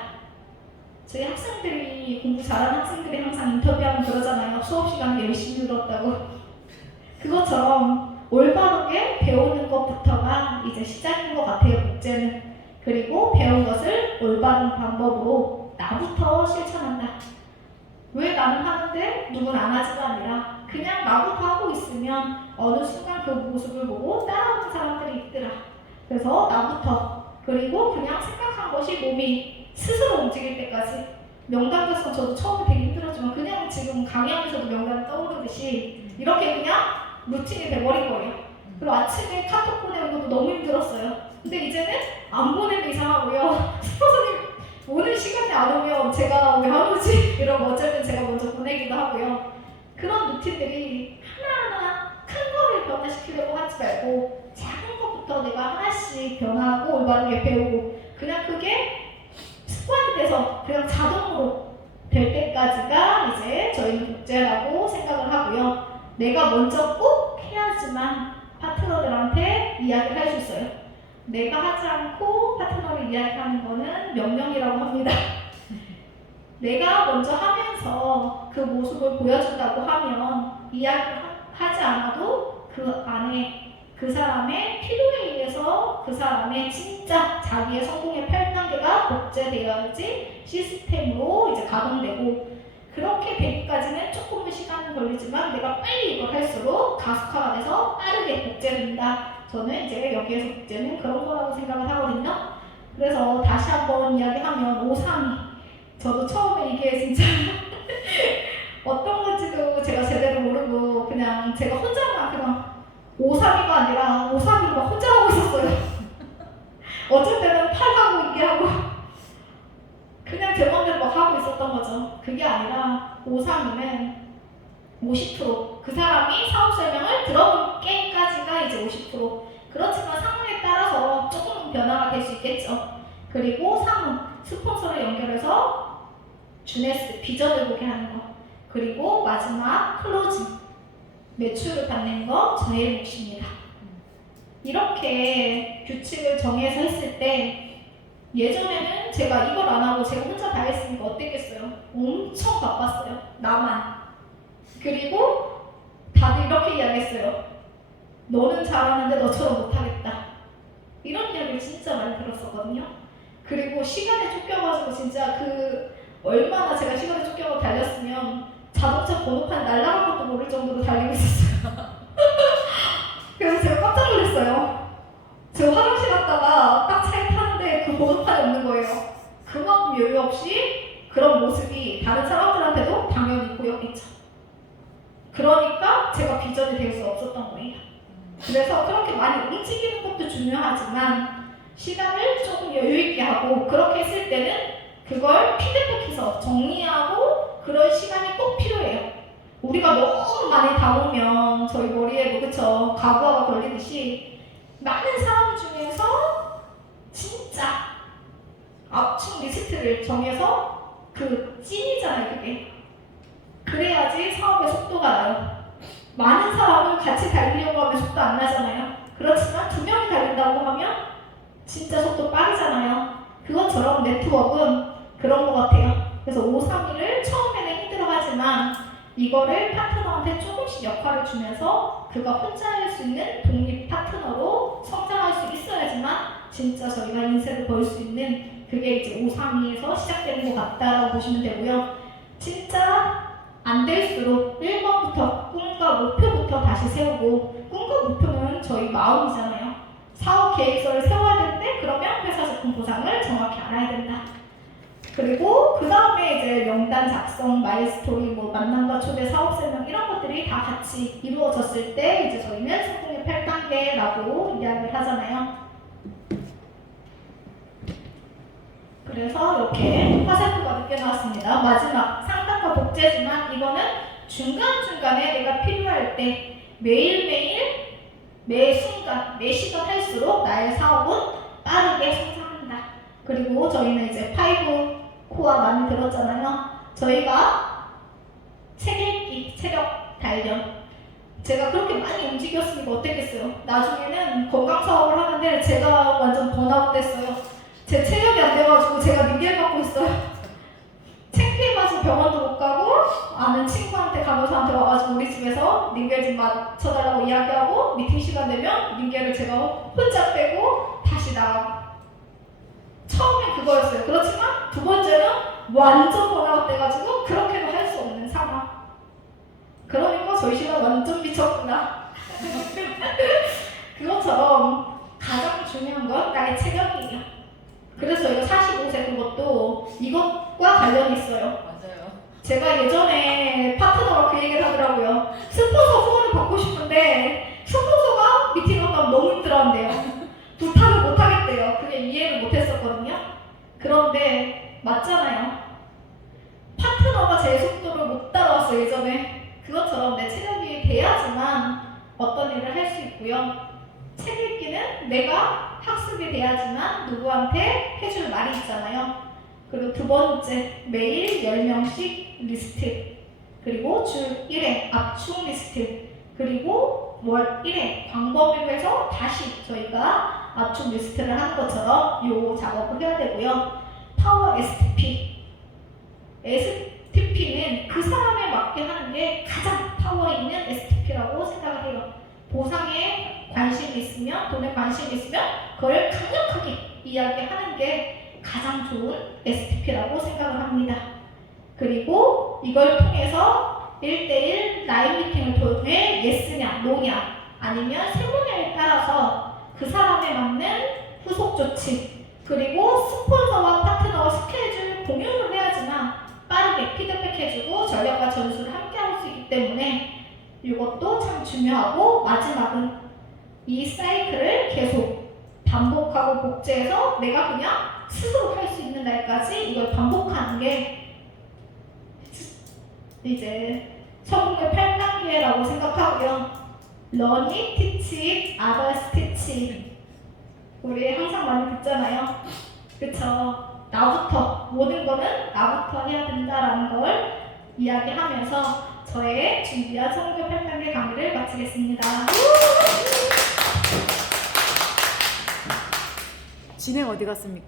저희 학생들이, 공부 잘하는 학생들이 항상 인터뷰하면 그러잖아요. 수업 시간에 열심히 들었다고. 그것처럼 올바르게 배우는 것부터가 이제 시작인 것 같아요, 복제는. 그리고 배운 것을 올바른 방법으로 나부터 실천한다. 왜 나는 하는데 누군 안 하지가 아니라 그냥 나부터 하고 있으면 어느 순간 그 모습을 보고 따라오는 사람들이 있더라. 그래서 나부터, 그리고 그냥 생각한 것이 몸이 스스로 움직일 때까지. 명상 교수는 저도 처음에 되게 힘들었지만 그냥 지금 강의하면서도 명상이 떠오르듯이 이렇게 그냥 루틴이 돼버린 거예요. 그리고 아침에 카톡 보내는 것도 너무 힘들었어요. 근데 이제는 안 보내도 이상하고요. 스폰서님 오는 시간에 안 오면 제가 왜 안 오지? 이러면 어쨌든 제가 먼저 보내기도 하고요. 그런 루틴들이 하나하나 큰 거를 변화시키려고 하지 말고 작은 것부터 내가 하나씩 변화하고 올바르게 배우고 그냥 그게 습관이 돼서 그냥 자동으로 될 때까지가 이제 저희는 복제라고 생각을 하고요. 내가 먼저 꼭 해야지만 파트너들한테 이야기를 할 수 있어요. 내가 하지 않고 파트너를 이야기하는 거는 명령이라고 합니다. 내가 먼저 하면서 그 모습을 보여준다고 하면 이야기를 하지 않아도 그 안에 그 사람의 필요에 의해서 그 사람의 진짜 자기의 성공의 8단계가 복제되어야지 시스템으로 이제 가동되고, 그렇게 되기까지는 조금의 시간은 걸리지만 내가 빨리 이걸 할수록 가속화가 돼서 빠르게 복제된다. 저는 이제 여기에서 복제는 그런 거라고 생각을 하거든요. 그래서 다시 한번 이야기하면 532, 저도 처음에 이게 진짜 어떤 건지도 제가 제대로 모르고 그냥 제가 혼자만 그냥 532가 아니라 532를 막 혼자 하고 있었어요. 어쩔 때는 8하고 이게 하고 그냥 제 맘대로 막 하고 있었던 거죠. 그게 아니라 532는 50%, 그 사람이 사업 설명을 들어볼게까지가 이제 50%. 그렇지만 상황에 따라서 조금 변화가 될 수 있겠죠. 그리고 상호, 스폰서를 연결해서 주네스, 비전을 보게 하는 거. 그리고 마지막 클로징, 매출을 받는 거 저의 몫입니다. 이렇게 규칙을 정해서 했을 때 예전에는 제가 이걸 안 하고 제가 혼자 다 했으니까 어땠겠어요? 엄청 바빴어요. 나만. 그리고 다들 이렇게 이야기했어요. 너는 잘하는데 너처럼 못하겠다. 이런 이야기를 진짜 많이 들었었거든요. 그리고 시간에 쫓겨가지고 진짜 얼마나 제가 시간에 쫓겨가 달렸으면 자동차 번호판 날아간 것도 모를 정도로 달리고 있었어요. 그래서 제가 깜짝 놀랐어요. 제가 화장실 갔다가 딱 차에 타는데 그 번호판이 없는 거예요. 그만큼 여유 없이 그런 모습이 다른 사람들한테도 당연히 보였겠죠. 그러니까 제가 비전이 될 수 없었던 거예요. 그래서 그렇게 많이 움직이는 것도 중요하지만 시간을 조금 여유 있게 하고, 그렇게 했을 때는 그걸 피드백해서 정리하고 그럴 시간이 꼭 필요해요. 우리가 너무 많이 담으면 저희 머리에도 그쵸, 가부화가 걸리듯이 많은 사람 중에서 진짜 압축 리스트를 정해서 그 찐이잖아요, 그게. 그래야지 사업의 속도가 나요. 많은 사람을 같이 달리려고 하면 속도 안 나잖아요. 그렇지만 2명이 달린다고 하면 진짜 속도 빠르잖아요. 그것처럼 네트워크는 그런 것 같아요. 그래서 531을 처음에는 힘들어하지만 이거를 파트너한테 조금씩 역할을 주면서 그가 혼자 할 수 있는 독립 파트너로 성장할 수 있어야지만 진짜 저희가 인생을 벌 수 있는, 그게 이제 532에서 시작되는 것 같다라고 보시면 되고요. 진짜 안 될수록 1번부터 꿈과 목표부터 다시 세우고, 꿈과 목표는 저희 마음이잖아요. 사업 계획서를 세워야 되는데 그러면 회사 제품 보상을 정확히 알아야 된다. 그리고 그 다음에 이제 명단 작성, 마일스토리, 만남과 초대, 사업 설명 이런 것들이 다 같이 이루어졌을 때 이제 저희는 성공의 8단계라고 이야기를 하잖아요. 그래서 이렇게 화살표가 늦게 나왔습니다. 마지막 상담과 복제지만 이거는 중간중간에 내가 필요할 때 매일매일 매 순간, 매 시간 할수록 나의 사업은 빠르게 성장한다. 그리고 저희는 이제 5 코어 많이 들었잖아요. 저희가 책 읽기 체력 단련. 제가 그렇게 많이 움직였으니까 어땠겠어요? 나중에는 건강 사업을 하는데 제가 완전 번아웃 됐어요. 제 체력이 안 돼가지고 제가 링겔 받고 있어요. 창피해가지고 병원도 못 가고 아는 친구한테 간호사한테 와가지고 우리 집에서 링겔 좀 맞춰달라고 이야기하고 미팅 시간 되면 링겔을 제가 혼자 빼고 다시 나가고. 처음엔 그거였어요. 그렇지만 두 번째는 완전 번아웃 돼가지고 그렇게도 할 수 없는 상황. 그러니까 저희 시간 완전 미쳤구나. 그것처럼 가장 중요한 건 나의 체력이에요. 그래서 이거 45세 그것도 이것과 관련이 있어요. 맞아요. 제가 예전에 파트너가 그 얘기를 하더라고요. 스폰서 후원을 받고 싶은데 스폰서가 미팅을 하면 너무 힘들어한대요. 부탁을 못 하겠대요. 그게 이해를 못 했었거든요. 그런데 맞잖아요. 파트너가 제 속도를 못 따라왔어요, 예전에. 그것처럼 내 체력이 돼야지만 어떤 일을 할 수 있고요. 책 읽기는 내가 학습이 돼야지만 누구한테 해줄 말이 있잖아요. 그리고 두 번째, 매일 10명씩 리스트. 그리고 주 1회 압축 리스트. 그리고 월 1회 광범위로 해서 다시 저희가 압축 리스트를 하는 것처럼 요 작업을 해야 되고요. 파워 STP. STP는 그 사람에 맞게 하는 게 가장 파워 있는 STP라고 생각을 해요. 보상에 관심이 있으면, 돈에 관심이 있으면 그걸 강력하게 이야기하는 게 가장 좋은 STP라고 생각을 합니다. 그리고 이걸 통해서 1대1 라이브 미팅을 통해 예스냐, 노냐 아니면 세모냐에 따라서 그 사람에 맞는 후속 조치 그리고 스폰서와 파트너와 스케줄 공유를 해야지만 빠르게 피드백해주고 전략과 전술을 함께 할 수 있기 때문에 이것도 참 중요하고 마지막은 이 사이클을 계속 반복하고 복제해서 내가 그냥 스스로 할 수 있는 날까지 이걸 반복하는 게 이제 성공의 8단계라고 생각하고요. Learn it, teach it, others teach it. 우리 항상 많이 듣잖아요. 그쵸? 나부터, 모든 거는 나부터 해야 된다라는 걸 이야기하면서 저의 준비한 성공의 8단계 강의를 마치겠습니다. 진행 어디 갔습니까?